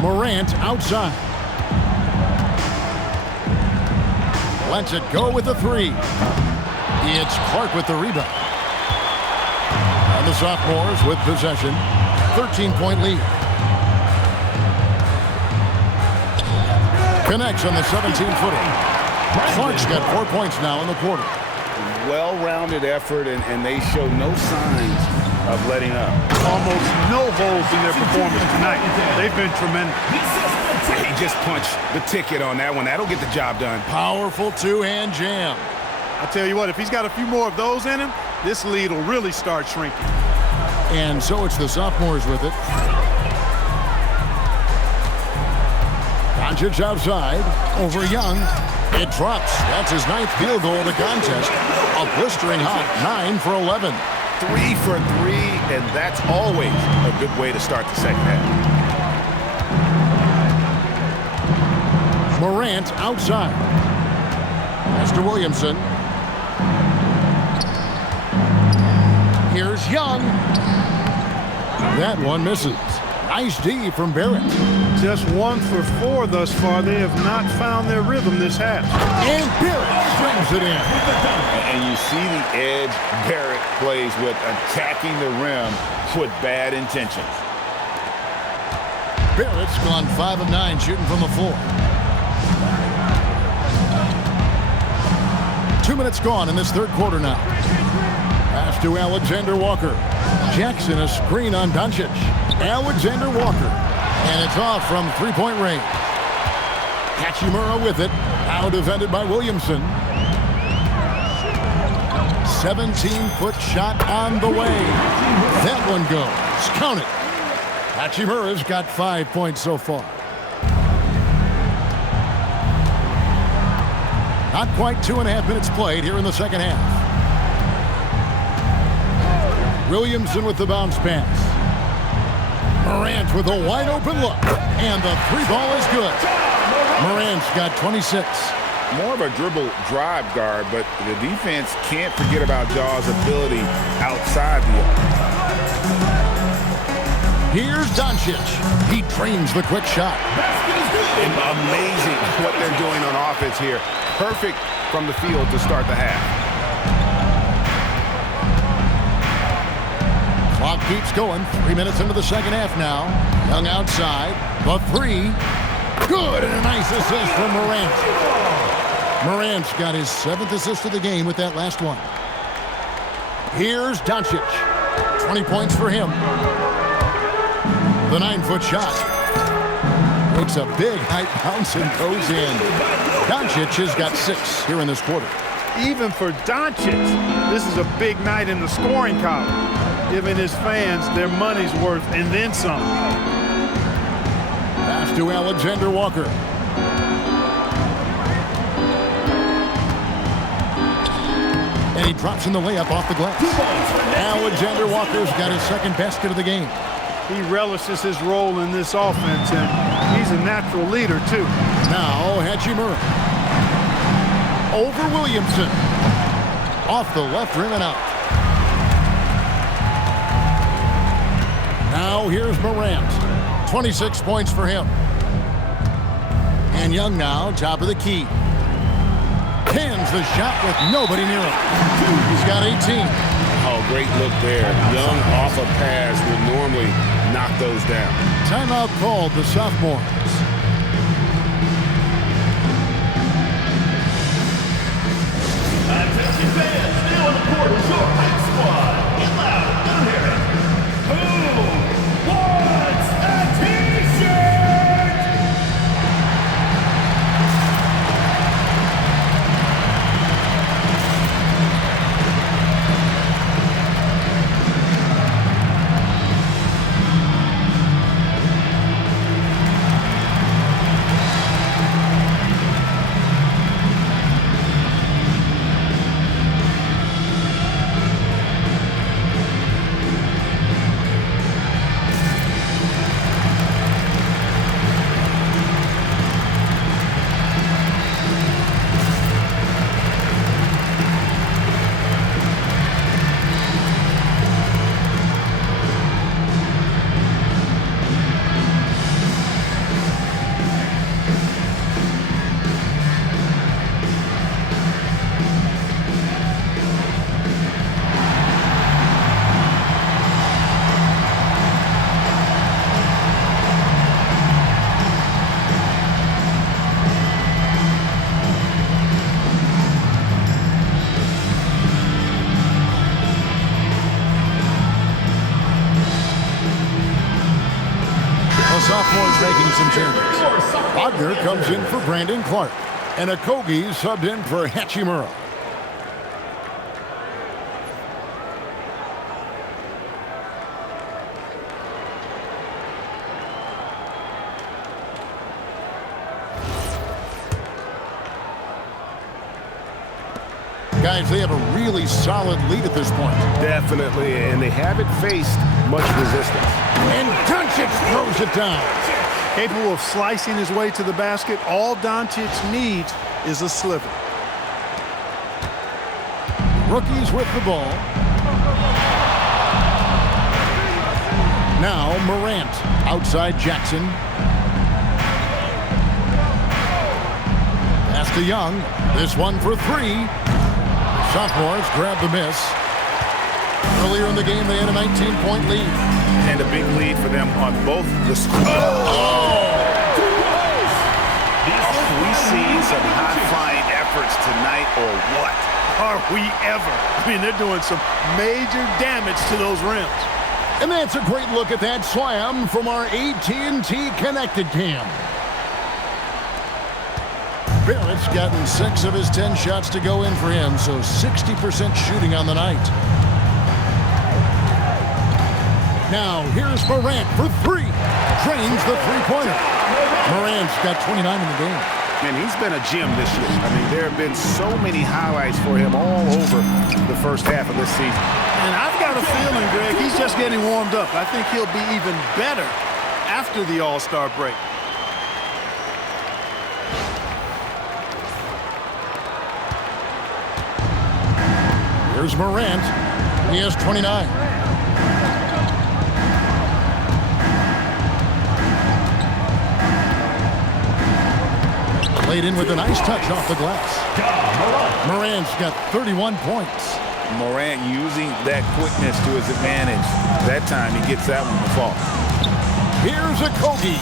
Morant outside. Lets it go with the 3. It's Clark with the rebound. And the sophomores with possession. 13-point lead. Connects on the 17-footer. Clark's got 4 points now in the quarter. Well-rounded effort, and they show no signs of letting up. Almost no holes in their performance tonight. They've been tremendous. He just punched the ticket on that one. That'll get the job done. Powerful two-hand jam. I tell you what, if he's got a few more of those in him, this lead will really start shrinking. And so it's the sophomores with it. Doncic outside, over Young. It drops. That's his 9th field goal of the contest. A blistering hot 9 for 11. 3 for 3, and that's always a good way to start the second half. Morant outside. Mr. Williamson. Here's Young. That one misses. Nice D from Barrett. Just 1 for 4 thus far. They have not found their rhythm this half. And Barrett strings it in. And you see the edge Barrett plays with, attacking the rim with bad intentions. Barrett's gone 5 of 9 shooting from the floor. 2 minutes gone in this third quarter now. Pass to Alexander Walker. Jackson a screen on Doncic. Alexander Walker. And it's off from three-point range. Hachimura with it. Now defended by Williamson. 17-foot shot on the way. That one goes. Count it. Hachimura's got 5 points so far. Not quite 2.5 minutes played here in the second half. Williamson with the bounce pass. Morant with a wide open look. And the three ball is good. Morant's got 26. More of a dribble drive guard, but the defense can't forget about Jaw's ability outside the arc. Here's Doncic. He drains the quick shot. Amazing what they're doing on offense here. Perfect from the field to start the half. Clock keeps going. 3 minutes into the second half now. Young outside. The three. Good, and a nice assist from Morant. Morant's got his 7th assist of the game with that last one. Here's Doncic. 20 points for him. The 9-foot shot. Makes a big high bounce and goes in. Doncic has got 6 here in this quarter. Even for Doncic, this is a big night in the scoring column, giving his fans their money's worth and then some. Pass to Alexander Walker. And he drops in the layup off the glass. Alexander Walker's got his 2nd basket of the game. He relishes his role in this offense, and he's a natural leader, too. Now Hachimura. Over Williamson. Off the left rim and out. Now here's Morant. 26 points for him. And Young now, top of the key. Pins the shot with nobody near him. He's got 18. Oh, great look there. Young off a pass would normally knock those down. Timeout called the Sophomores. Attention fans, now on the court is your hype squad. Get loud, let 'em hear it. Who wants a t-shirt? Sophomores making some changes. Wagner comes in for Brandon Clark. And Okogie subbed in for Hachimura. Guys, they have a really solid lead at this point. Definitely, and they haven't faced much resistance. And Doncic throws it down. Capable of slicing his way to the basket, all Doncic needs is a sliver. Rookies with the ball. Now Morant outside Jackson. Pass to Young. This one for three. Sophomores grab the miss. Earlier in the game, they had a 19-point lead. And a big lead for them on both the scores. Are we seeing some high-flying efforts tonight or what? Are we ever? I mean, they're doing some major damage to those rims. And that's a great look at that slam from our AT&T Connected Cam. Barrett's gotten 6 of his 10 shots to go in for him, so 60% shooting on the night. Now, here's Morant for three. Drains the three-pointer. Morant's got 29 in the game. And he's been a gem this year. I mean, there have been so many highlights for him all over the first half of this season. And I've got a feeling, Greg, he's just getting warmed up. I think he'll be even better after the All-Star break. Here's Morant. He has 29. Laid in with a nice touch off the glass. Morant's got 31 points. Morant using that quickness to his advantage. That time he gets that one to fall. Here's a Kogi.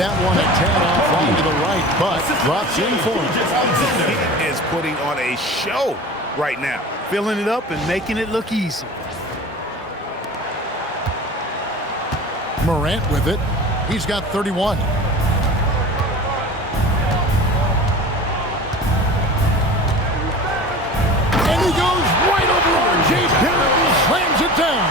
That one a tad off long to the right, but drops in for him. He is putting on a show right now. Filling it up and making it look easy. Morant with it. He's got 31. And he goes right over R.J. Barrett and slams it down.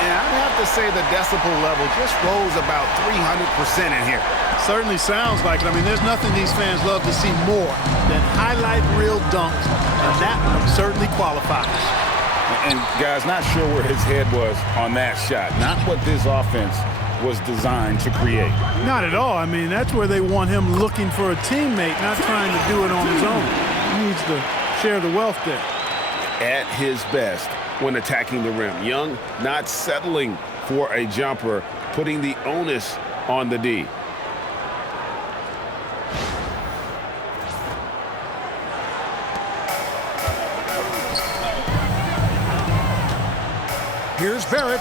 And I'd have to say the decibel level just rose about 300% in here. Certainly sounds like it. I mean, there's nothing these fans love to see more than highlight reel dunks, and that one certainly qualifies. And guys, not sure where his head was on that shot. Not what this offense was designed to create. Not at all. I mean, that's where they want him looking for a teammate, not trying to do it on his own. He needs to share the wealth there. At his best when attacking the rim. Young not settling for a jumper, putting the onus on the D. Here's Barrett.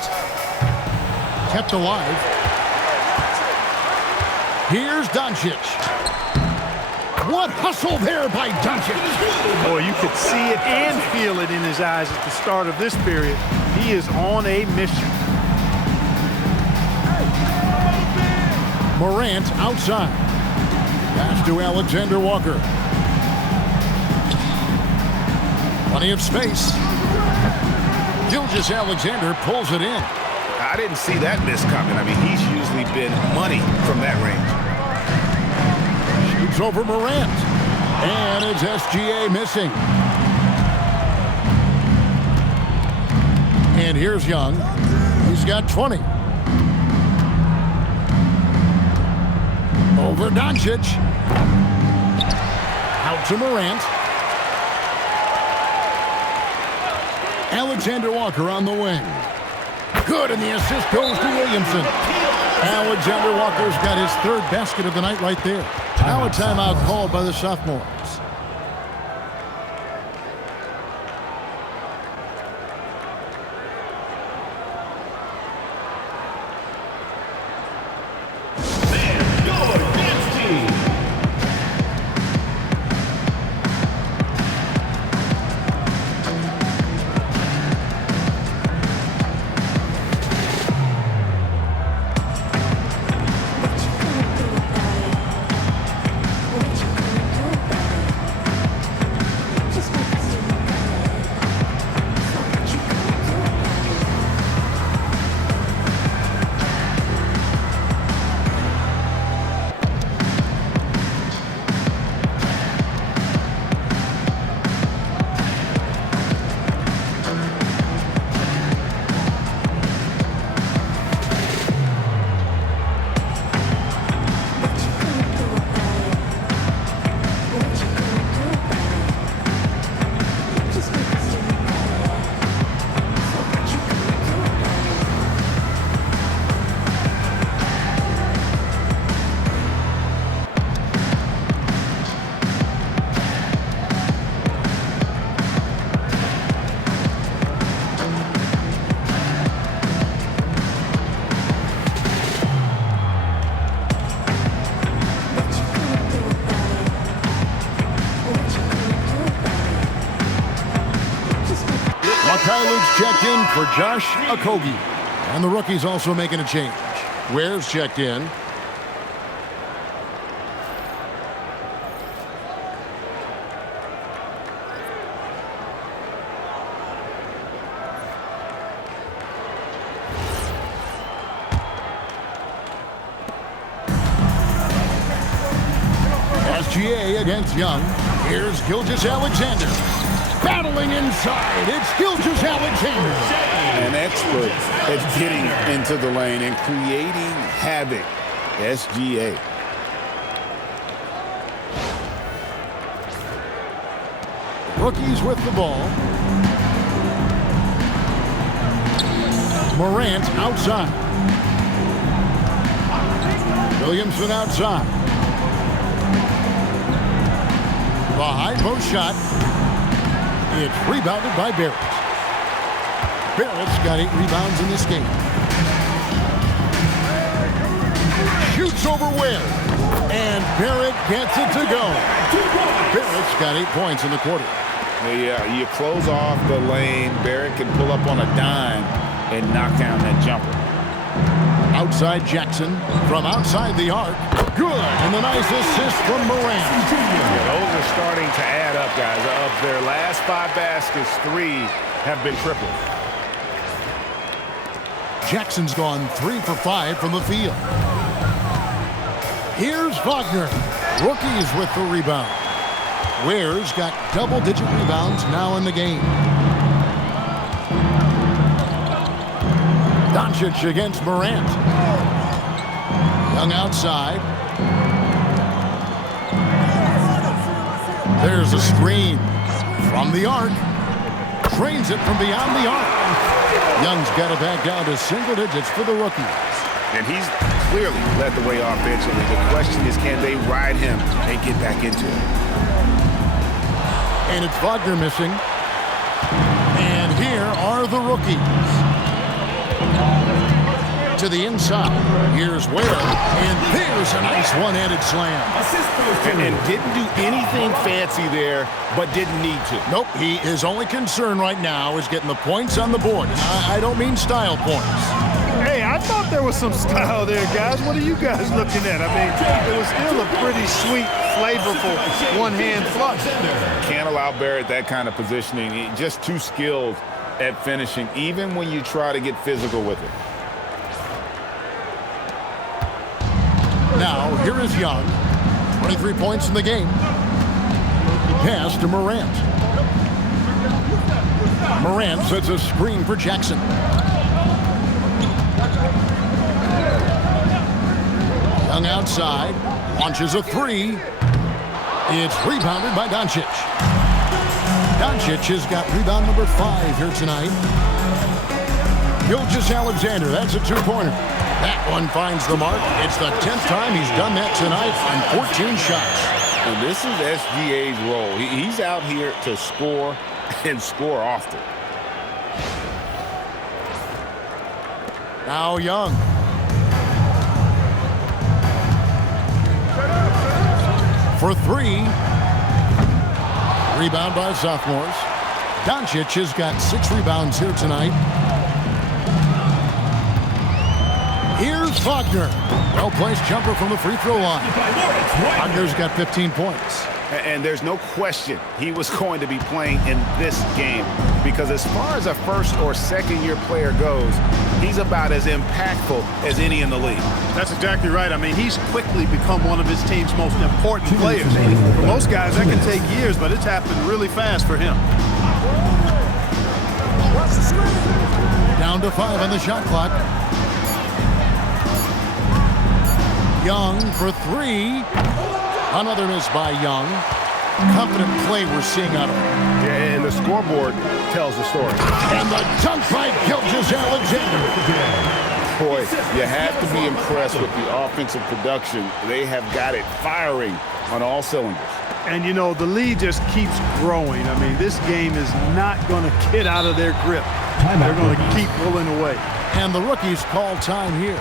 Kept alive. Here's Doncic. What hustle there by Doncic. Boy, you could see it and feel it in his eyes at the start of this period. He is on a mission. Morant outside. Pass to Alexander Walker. Plenty of space. Gilgeous-Alexander pulls it in. I didn't see that miss coming. I mean, he's usually been money from that range. Shoots over Morant. And it's SGA missing. And here's Young. He's got 20. Over Doncic. Out to Morant. Alexander Walker on the wing. Good, and the assist goes to Williamson. Alexander Walker's got his third basket of the night right there. Now a timeout called by the Sophomores. Luke's checked in for Josh Okogie. And the rookie's also making a change. Ware's checked in. SGA against Young. Here's Gilgeous-Alexander. Battling inside. It's Gilgeous-Alexander. An expert at getting into the lane and creating havoc. SGA. Rookies with the ball. Morant outside. Williamson outside. The high post shot. It's rebounded by Barrett. Barrett's got 8 rebounds in this game. Shoots over Ware. And Barrett gets it to go. Barrett's got 8 points in the quarter. Yeah, you close off the lane. Barrett can pull up on a dime and knock down that jumper. Outside Jackson from outside the arc. Good. And the nice assist from Morant. Yeah, those are starting to add up, guys. Of their last 5 baskets, 3 have been triples. Jackson's gone 3 for 5 from the field. Here's Wagner. Rookies with the rebound. Ware's got double-digit rebounds now in the game. Doncic against Morant. Young outside. There's a screen from the arc. Drains it from beyond the arc. Young's got it back down to single digits for the rookies. And he's clearly led the way offensively. The question is, can they ride him and get back into it? And it's Wagner missing. And here are the rookies. To the inside. Here's Ware. And there's a nice one-handed slam. And didn't do anything fancy there, but didn't need to. Nope. His only concern right now is getting the points on the board. I don't mean style points. Hey, I thought there was some style there, guys. What are you guys looking at? I mean, it was still a pretty sweet, flavorful one-hand flush. Can't allow Barrett that kind of positioning. He's just too skilled at finishing, even when you try to get physical with it. Now, here is Young. 23 points in the game. Pass to Morant. Morant sets a screen for Jackson. Young outside. Launches a 3. It's rebounded by Doncic. Doncic has got rebound number 5 here tonight. Gilgeous-Alexander, that's a 2-pointer. That one finds the mark. It's the 10th time he's done that tonight on 14 shots. And this is SGA's role. He's out here to score and score often. Now Young. For 3. Rebound by Sophomores. Doncic has got 6 rebounds here tonight. Here's Wagner. Well-placed jumper from the free throw line. Wagner's got 15 points. And there's no question he was going to be playing in this game, because as far as a first or second year player goes, he's about as impactful as any in the league. That's exactly right. I mean, he's quickly become one of his team's most important players. For most guys, that can take years, but it's happened really fast for him. Down to 5 on the shot clock. Young for 3. Another miss by Young. Confident play we're seeing out of him. Yeah, and the scoreboard tells the story. And the dunk by Gilgeous-Alexander. Boy, you have to be impressed with the offensive production. They have got it firing on all cylinders. And, you know, the lead just keeps growing. I mean, this game is not going to get out of their grip. They're going to keep pulling away. And the rookies call time here.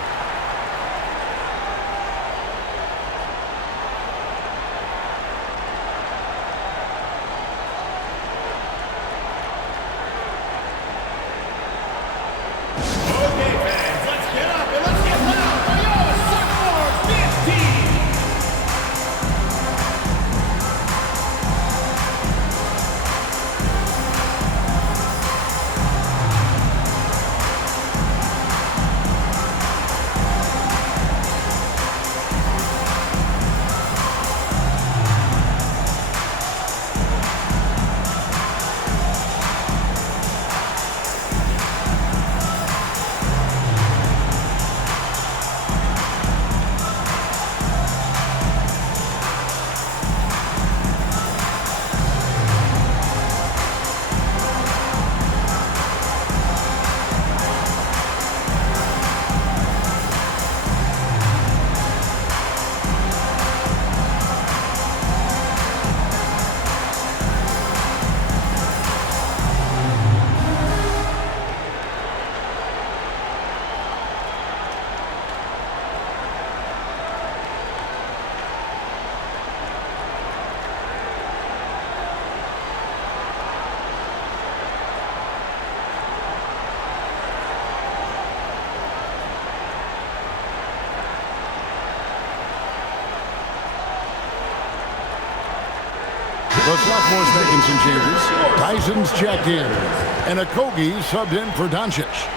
The sophomores making some changes. Tyson's checked in. And Okogie subbed in for Doncic.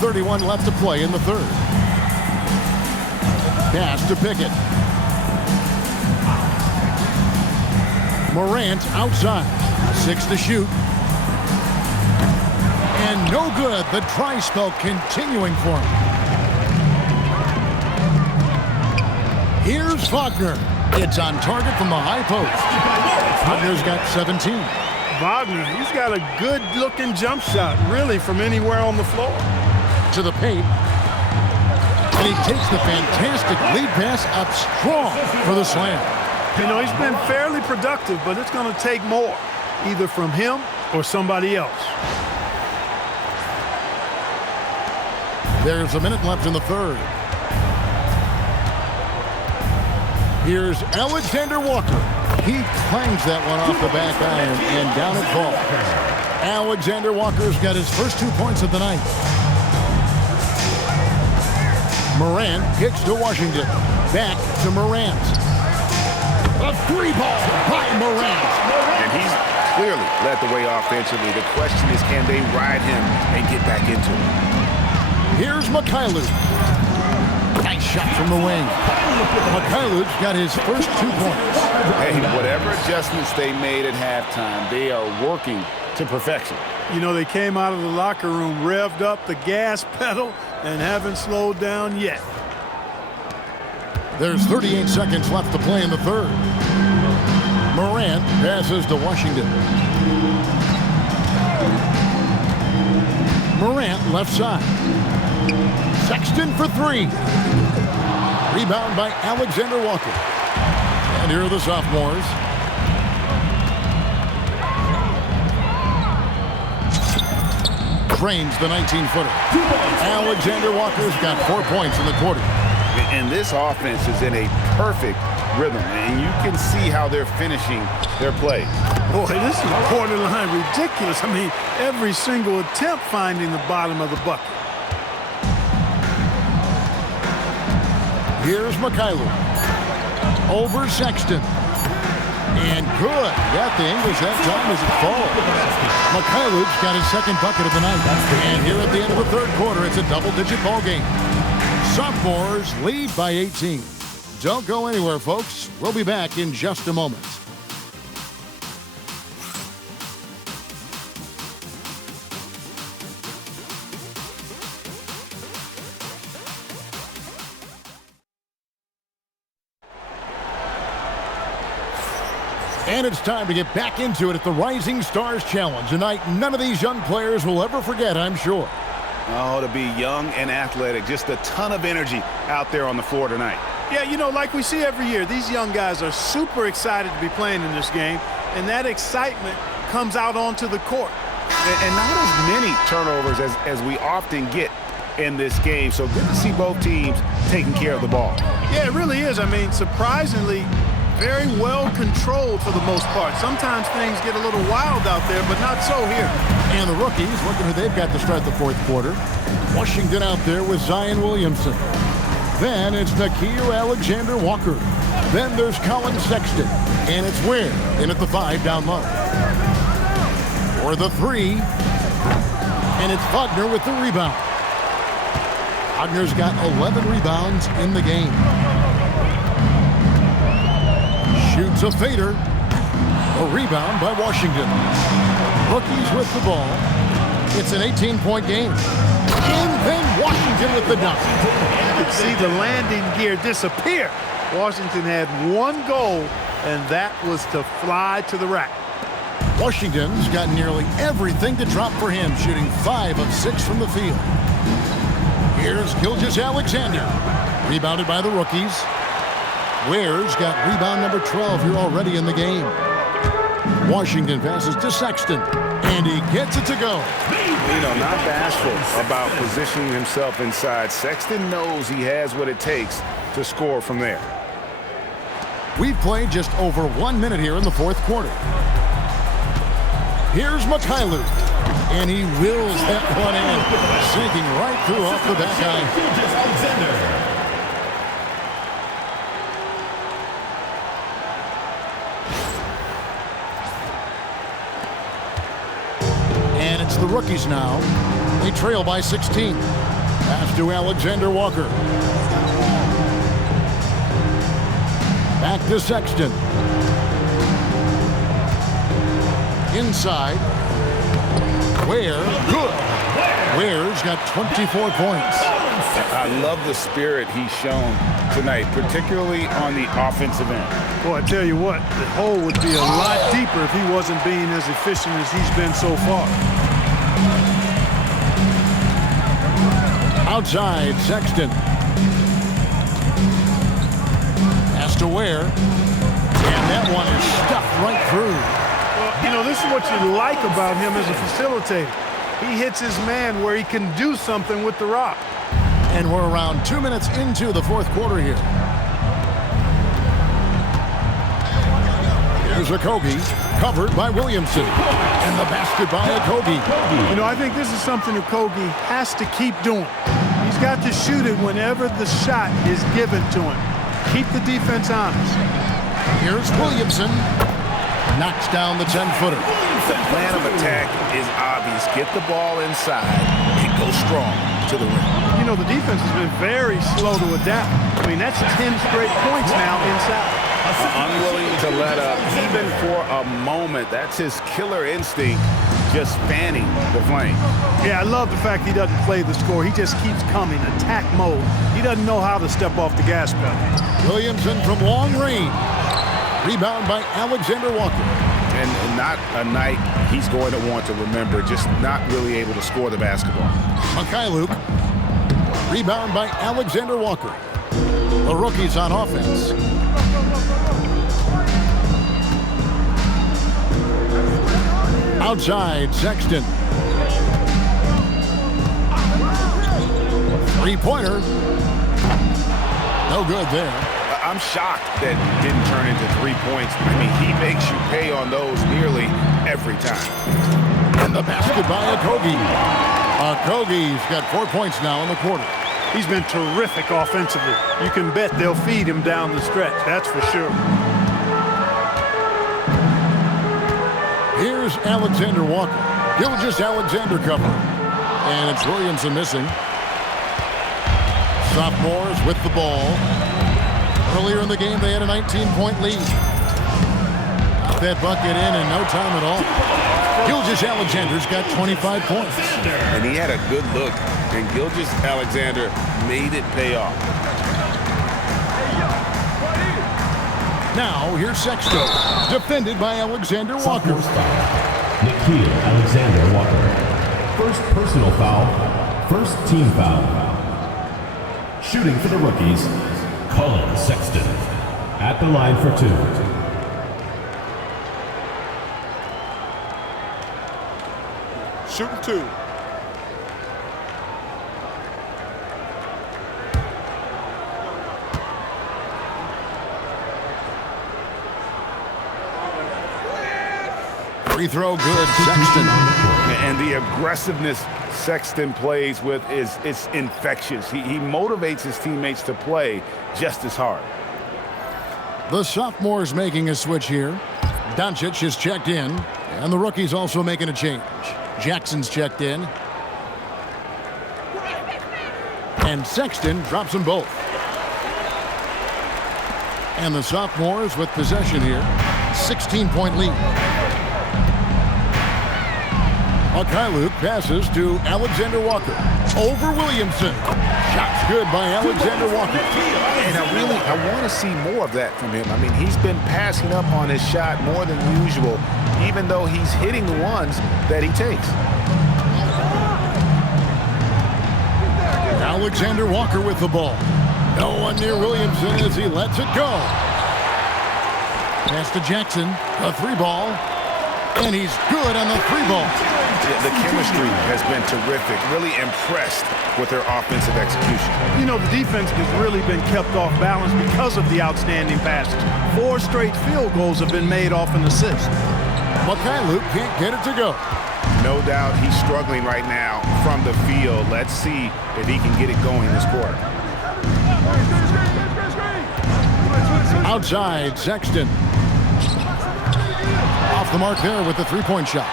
.31 left to play in the third. Pass to Pickett. Morant outside. 6 to shoot. And no good. The dry spell continuing for him. Here's Wagner. It's on target from the high post. Wagner's got 17. Wagner, he's got a good-looking jump shot, really, from anywhere on the floor. To the paint. And he takes the fantastic lead pass up strong for the slam. You know, he's been fairly productive, but it's going to take more, either from him or somebody else. There's a minute left in the third. Here's Alexander Walker. He clangs that one off the back iron and down it falls. Alexander Walker's got his first 2 points of the night. Morant kicks to Washington. Back to Morant. A free ball by Morant. And he's clearly led the way offensively. The question is, can they ride him and get back into it? Here's Mikhailu. Nice shot from the wing. Mikhailu's got his first 2 points. Hey, whatever adjustments they made at halftime, they are working to perfection. You know, they came out of the locker room, revved up the gas pedal, and haven't slowed down yet. There's 38 seconds left to play in the third. Morant passes to Washington. Morant left side. Sexton for 3. Rebound by Alexander Walker. And here are the sophomores. Drains the 19-footer. Alexander Walker's got 4 points in the quarter. And this offense is in a perfect rhythm, and you can see how they're finishing their play. Boy, this is borderline ridiculous. I mean, every single attempt finding the bottom of the bucket. Here's Mikhailu. Over Sexton. And good. Got the English that time as it falls. Mikhailu's got his second bucket of the night. And here at the end of the third quarter, it's a double-digit ball game. Sophomores lead by 18. Don't go anywhere, folks. We'll be back in just a moment. And it's time to get back into it at the Rising Stars Challenge. Tonight, none of these young players will ever forget, I'm sure. Oh, to be young and athletic. Just a ton of energy out there on the floor tonight. Yeah, you know, like we see every year, these young guys are super excited to be playing in this game, and that excitement comes out onto the court. And not as many turnovers as we often get in this game, so good to see both teams taking care of the ball. Yeah, it really is. I mean, surprisingly, very well controlled for the most part. Sometimes things get a little wild out there, but not so here. And the rookies, looking who they've got to start the fourth quarter. Washington out there with Zion Williamson. Then it's Nickeil Alexander Walker. Then there's Colin Sexton. And it's Ware in at the 5 down low. For the 3. And it's Wagner with the rebound. Wagner's got 11 rebounds in the game. Shoots a fader. A rebound by Washington. Rookies with the ball. It's an 18-point game. And then Washington with the dunk. You can see the landing gear disappear. Washington had one goal, and that was to fly to the rack. Washington's got nearly everything to drop for him, shooting 5 of 6 from the field. Here's Gilgeous Alexander. Rebounded by the rookies. Ware's got rebound number 12 here already in the game. Washington passes to Sexton. And And he gets it to go. You know, not bashful about positioning himself inside. Sexton knows he has what it takes to score from there. We've played just over 1 minute here in the fourth quarter. Here's Mikhailuk, and he wills that one in, sinking right through off the back line. And it's the rookies now. They trail by 16. Pass to Alexander Walker. Back to Sexton. Inside. Ware. Good. Ware's got 24 points. I love the spirit he's shown tonight, particularly on the offensive end. Boy, I tell you what, the hole would be a lot deeper if he wasn't being as efficient as he's been so far. Outside, Sexton. Pass to Ware. And that one is stuffed right through. Well, you know, this is what you like about him as a facilitator. He hits his man where he can do something with the rock. And we're around 2 minutes into the fourth quarter here. Here's Okogie, covered by Williamson. And the basket by Okogie. You know, I think this is something Okogie has to keep doing. He's got to shoot it whenever the shot is given to him. Keep the defense honest. Here's Williamson. Knocks down the 10-footer. The plan of attack is obvious. Get the ball inside and go strong to the rim. You know, the defense has been very slow to adapt. I mean, that's 10 straight points now inside. Unwilling to let up, even for a moment. That's his killer instinct, just fanning the flame. Yeah, I love the fact he doesn't play the score. He just keeps coming, attack mode. He doesn't know how to step off the gas pedal. Williamson from long range. Rebound by Alexander Walker. And not a night he's going to want to remember, just not really able to score the basketball. Mikhailuk. Rebound by Alexander Walker. The rookies on offense. Outside, Sexton. Three-pointer. No good there. I'm shocked that didn't turn into 3 points. I mean, he makes you pay on those nearly every time. And the basket by Okogie. Okogie's got 4 points now in the quarter. He's been terrific offensively. You can bet they'll feed him down the stretch, that's for sure. Here's Alexander Walker. Gilgeous-Alexander cover. And it's Williamson missing. Sophomores with the ball. Earlier in the game, they had a 19-point lead. Got that bucket in no time at all. Gilgeous-Alexander's got 25 points. And he had a good look, and Gilgeous-Alexander made it pay off. Now, here's Sexton, defended by Alexander Walker. Nikhil Alexander Walker. First personal foul, first team foul. Shooting for the rookies, Colin Sexton. At the line for two. Shooting two. Free throw good, Sexton. And the aggressiveness Sexton plays with is infectious. He motivates his teammates to play just as hard. The sophomores making a switch here. Doncic is checked in, and the rookie's also making a change. Jackson's checked in. And Sexton drops them both. And the sophomores with possession here. 16-point lead. Mikhailuk passes to Alexander Walker. Over Williamson. Shots good by Alexander Walker. And I want to see more of that from him. I mean, he's been passing up on his shot more than usual, even though he's hitting the ones that he takes. Alexander Walker with the ball. No one near Williamson as he lets it go. Pass to Jackson. A three ball. And he's good on the 3-ball. The chemistry has been terrific. Really impressed with their offensive execution. You know, the defense has really been kept off balance because of the outstanding passes. 4 straight field goals have been made off an assist. Mikhailuk can't get it to go. No doubt he's struggling right now from the field. Let's see if he can get it going this quarter. Outside, Sexton. Off the mark there with the 3-point shot.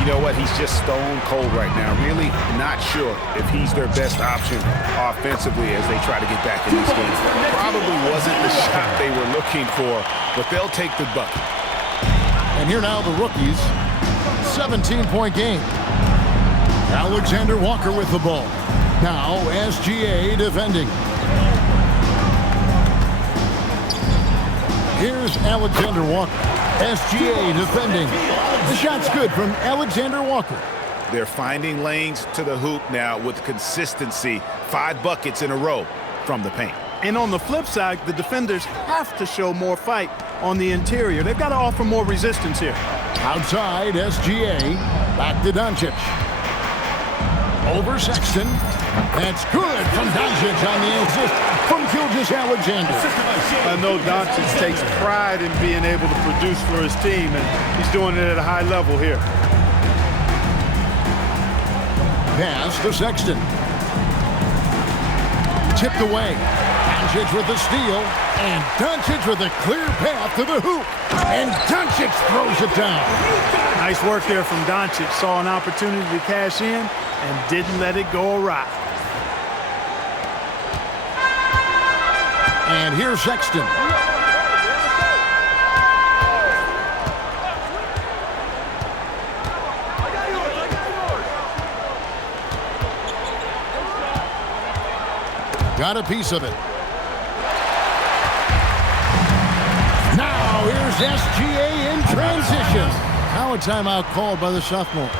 You know what? He's just stone cold right now. Really not sure if he's their best option offensively as they try to get back in this game. Probably wasn't the shot they were looking for, but they'll take the bucket. And here now the rookies. 17-point game. Alexander Walker with the ball. Now SGA defending. Here's Alexander Walker. SGA defending. The shot's good from Alexander Walker. They're finding lanes to the hoop now with consistency. 5 buckets in a row from the paint. And on the flip side, the defenders have to show more fight on the interior. They've got to offer more resistance here. Outside, SGA. Back to Doncic. Over Sexton. That's good from Doncic on the assist from Gilgeous-Alexander. I know Doncic takes pride in being able to produce for his team, and he's doing it at a high level here. Pass to Sexton. Tipped away. Doncic with the steal, and Doncic with a clear path to the hoop. And Doncic throws it down. Nice work there from Doncic. Saw an opportunity to cash in and didn't let it go awry. And here's Sexton. Got a piece of it. Now here's SGA in transition. Now a timeout called by the Sophomores.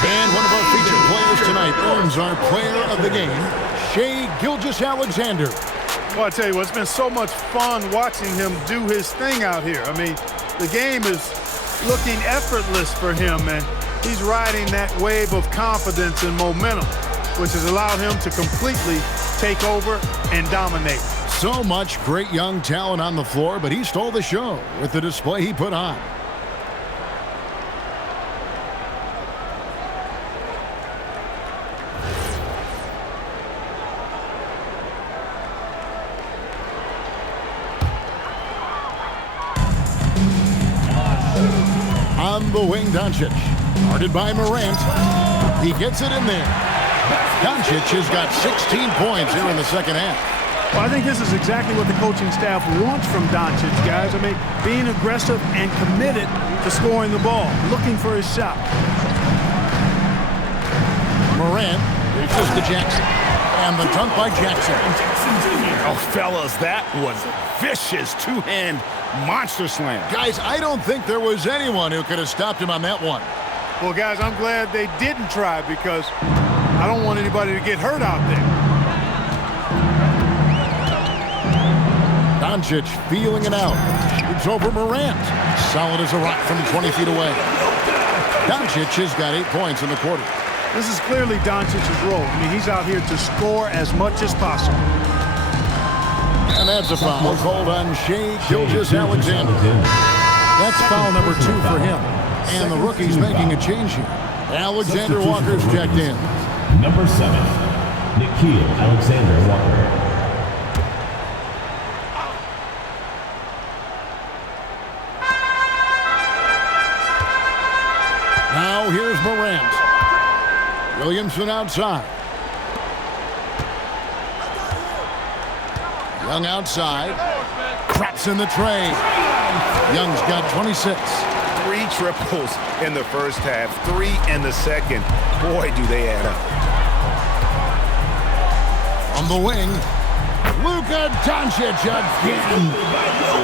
And one of our featured players tonight earns our player of the game, Shai Gilgeous-Alexander. Well, I tell you what, it's been so much fun watching him do his thing out here. I mean, the game is looking effortless for him, and he's riding that wave of confidence and momentum, which has allowed him to completely take over and dominate. So much great young talent on the floor, but he stole the show with the display he put on. On the wing, Doncic. Guarded by Morant. He gets it in there. Doncic has got 16 points here in the second half. Well, I think this is exactly what the coaching staff wants from Doncic, guys. I mean, being aggressive and committed to scoring the ball, looking for his shot. Morant reaches to Jackson. And the dunk by Jackson. Oh, fellas, that was a vicious two-hand monster slam. Guys, I don't think there was anyone who could have stopped him on that one. Well, guys, I'm glad they didn't try because I don't want anybody to get hurt out there. Doncic feeling it out. Shoots over Morant. Solid as a rock from 20 feet away. Doncic has got 8 points in the quarter. This is clearly Doncic's role. I mean, he's out here to score as much as possible. And that's a foul called on Shai Gilgeous-Alexander. That's foul number 2 for him. And the rookie's making a change here. Alexander Walker's checked in. Number 7, Nickeil Alexander-Walker. Now here's Morant. Williamson outside. Young outside. Traps in the tray. Young's got 26. 3 triples in the first half, 3 in the second. Boy, do they add up. On the wing, Luka Doncic again.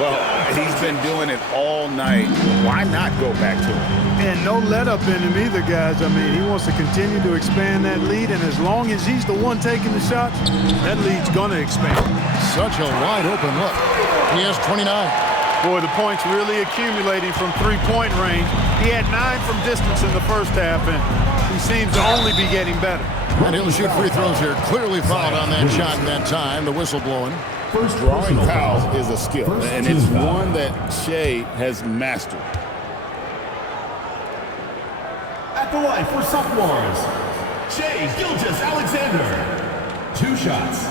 Well, he's been doing it all night. Why not go back to it? And no let up in him either, guys. I mean, he wants to continue to expand that lead, and as long as he's the one taking the shots, that lead's going to expand. Such a wide open look. He has 29. Boy, the points really accumulating from three-point range. He had 9 from distance in the first half, and he seems to only be getting better. And he'll shoot free throws here. Clearly fouled on that shot in that time. The whistle blowing. First drawing fouls is a skill, and it's one that Shai has mastered. At the line for Sophomores, Shai Gilgeous-Alexander. 2 shots.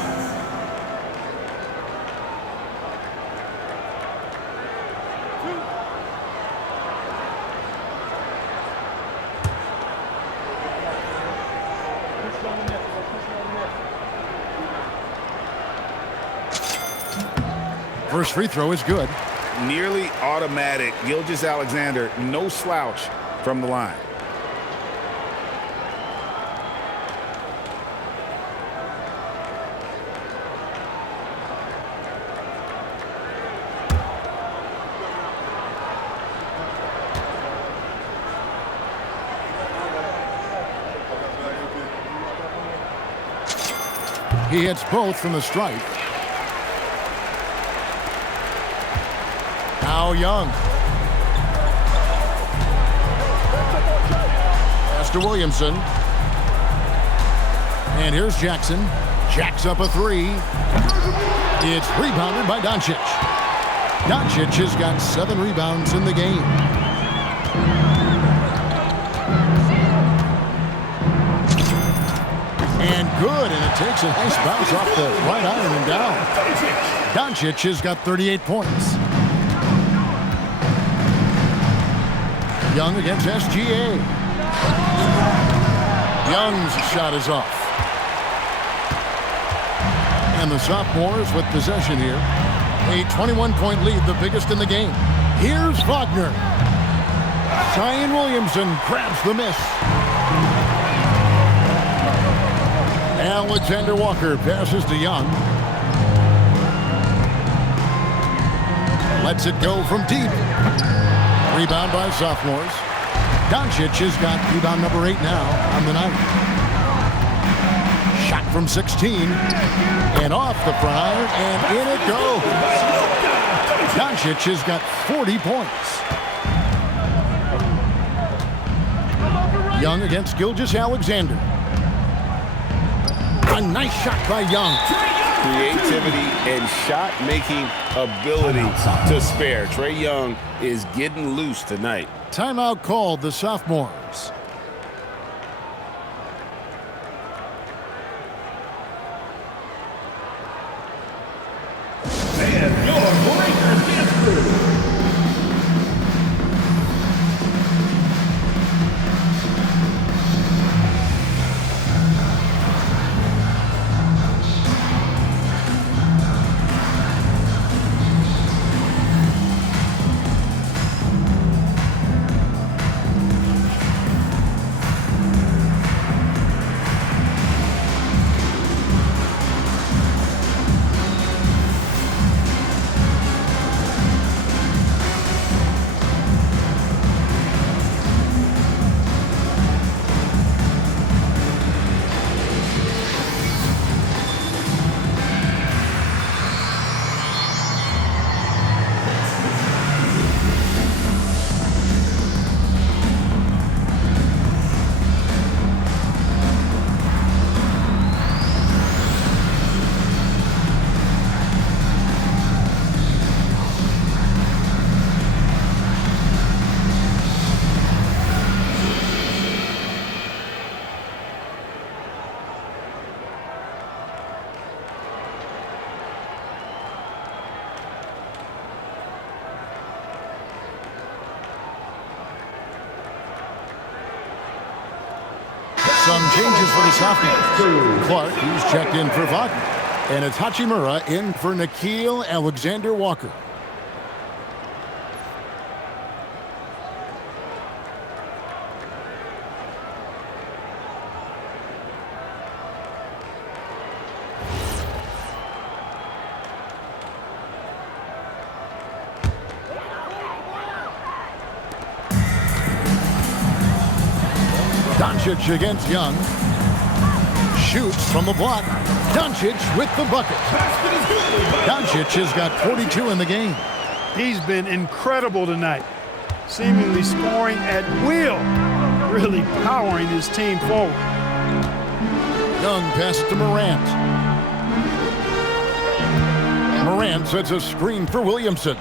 First free throw is good. Nearly automatic. Gilgeous-Alexander, no slouch from the line. He hits both from the stripe. Now Young. Pass to Williamson. And here's Jackson. Jacks up a 3. It's rebounded by Doncic. Doncic has got 7 rebounds in the game. And good, and it takes a nice bounce off the right iron and down. Doncic has got 38 points. Young against SGA. Young's shot is off. And the Sophomores with possession here. A 21-point lead, the biggest in the game. Here's Wagner. Zion Williamson grabs the miss. Alexander Walker passes to Young. Lets it go from deep. Rebound by Sophomores. Doncic has got rebound number 8 now on the night. Shot from 16. And off the front iron, and in it goes. Doncic has got 40 points. Young against Gilgeous-Alexander. A nice shot by Young. Creativity and shot-making ability to spare. Trae Young is getting loose tonight. Timeout called the Sophomores. And your Breakers dance crew. Some changes for the sophomores. Clark, who's checked in for Wagner. And it's Hachimura in for Nickeil Alexander-Walker. Doncic against Young. Shoots from the block. Doncic with the bucket. Doncic has got 42 in the game. He's been incredible tonight, seemingly scoring at will, really powering his team forward. Young passes to Morant. Morant sets a screen for Williamson.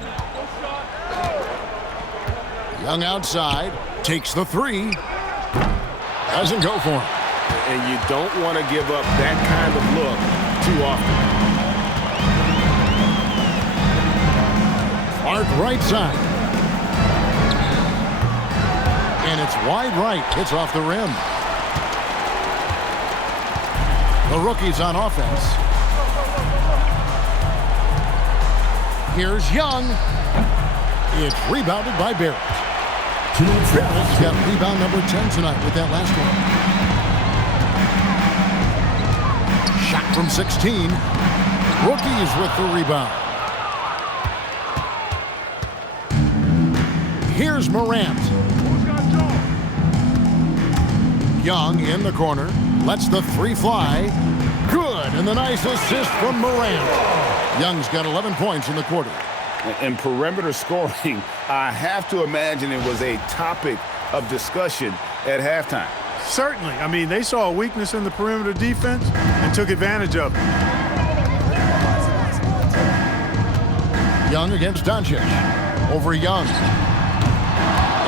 Young outside, takes the three. Doesn't go for him. And you don't want to give up that kind of look too often. Clark right side. And it's wide right. Hits off the rim. The rookie's on offense. Here's Young. It's rebounded by Barrett. Barrett's got rebound number 10 tonight with that last one. Shot from 16. Rookies with the rebound. Here's Morant. Young in the corner. Lets the three fly. Good. And the nice assist from Morant. Young's got 11 points in the quarter. And perimeter scoring, I have to imagine it was a topic of discussion at halftime. Certainly. I mean, they saw a weakness in the perimeter defense and took advantage of it. Young against Doncic. Over Young.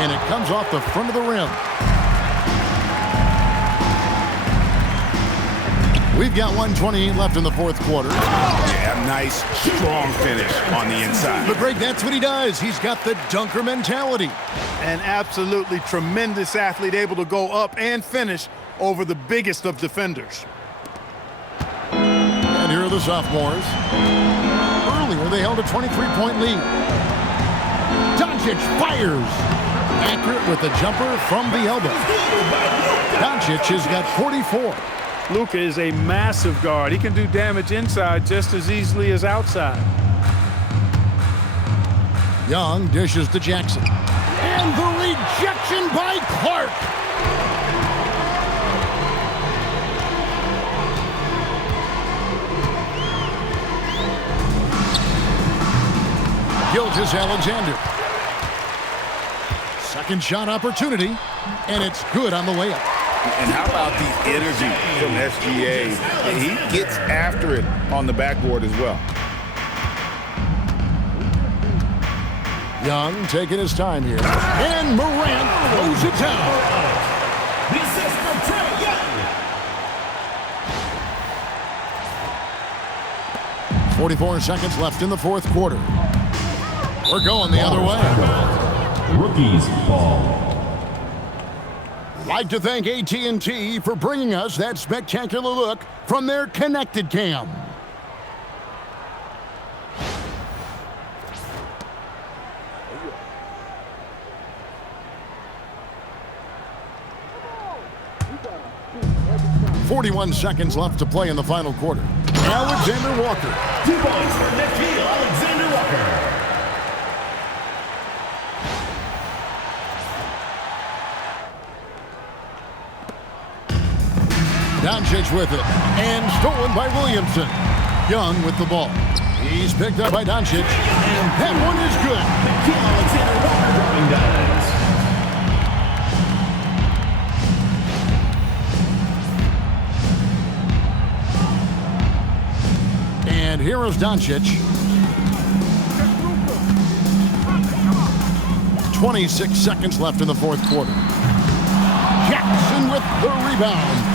And it comes off the front of the rim. We've got 1:28 left in the fourth quarter. Yeah, nice, strong finish on the inside. But Greg, that's what he does. He's got the dunker mentality. An absolutely tremendous athlete, able to go up and finish over the biggest of defenders. And here are the sophomores. Earlier, they held a 23-point lead. Doncic fires. Accurate with the jumper from the elbow. Doncic has got 44. Luka is a massive guard. He can do damage inside just as easily as outside. Young dishes to Jackson. And the rejection by Clark. Gilgeous-Alexander. Second shot opportunity, and it's good on the layup. And how about the energy from SGA? He gets after it on the backboard as well. Young taking his time here. And Morant throws it down. This is from Trey Young. 44 seconds left in the fourth quarter. We're going the other way. Rookies ball. Like to thank AT&T for bringing us that spectacular look from their connected cam. "41 seconds left to play in the final quarter. Alexander Walker. 2 points for Nickeil Alexander-Walker. Doncic with it, and stolen by Williamson. Young with the ball. He's picked up by Doncic, and that one is good. Nickeil Alexander-Walker dropping dimes. And here is Doncic. 26 seconds left in the fourth quarter. Jackson with the rebound.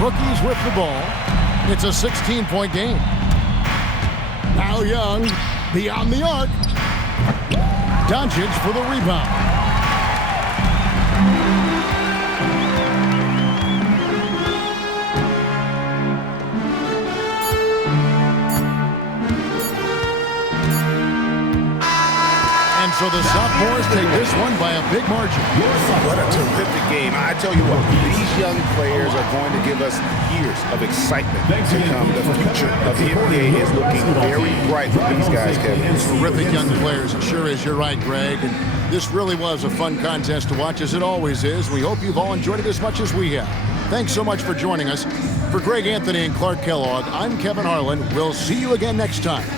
Rookies with the ball. It's a 16-point game. Now Young beyond the arc. Doncic for the rebound. So the Sophomores take this one by a big margin. What a terrific game. I tell you what, these young players are going to give us years of excitement to come. The future of the NBA is looking very bright for these guys, Kevin. Terrific young players. It sure is. You're right, Greg. And this really was a fun contest to watch, as it always is. We hope you've all enjoyed it as much as we have. Thanks so much for joining us. For Greg Anthony and Clark Kellogg, I'm Kevin Harlan. We'll see you again next time.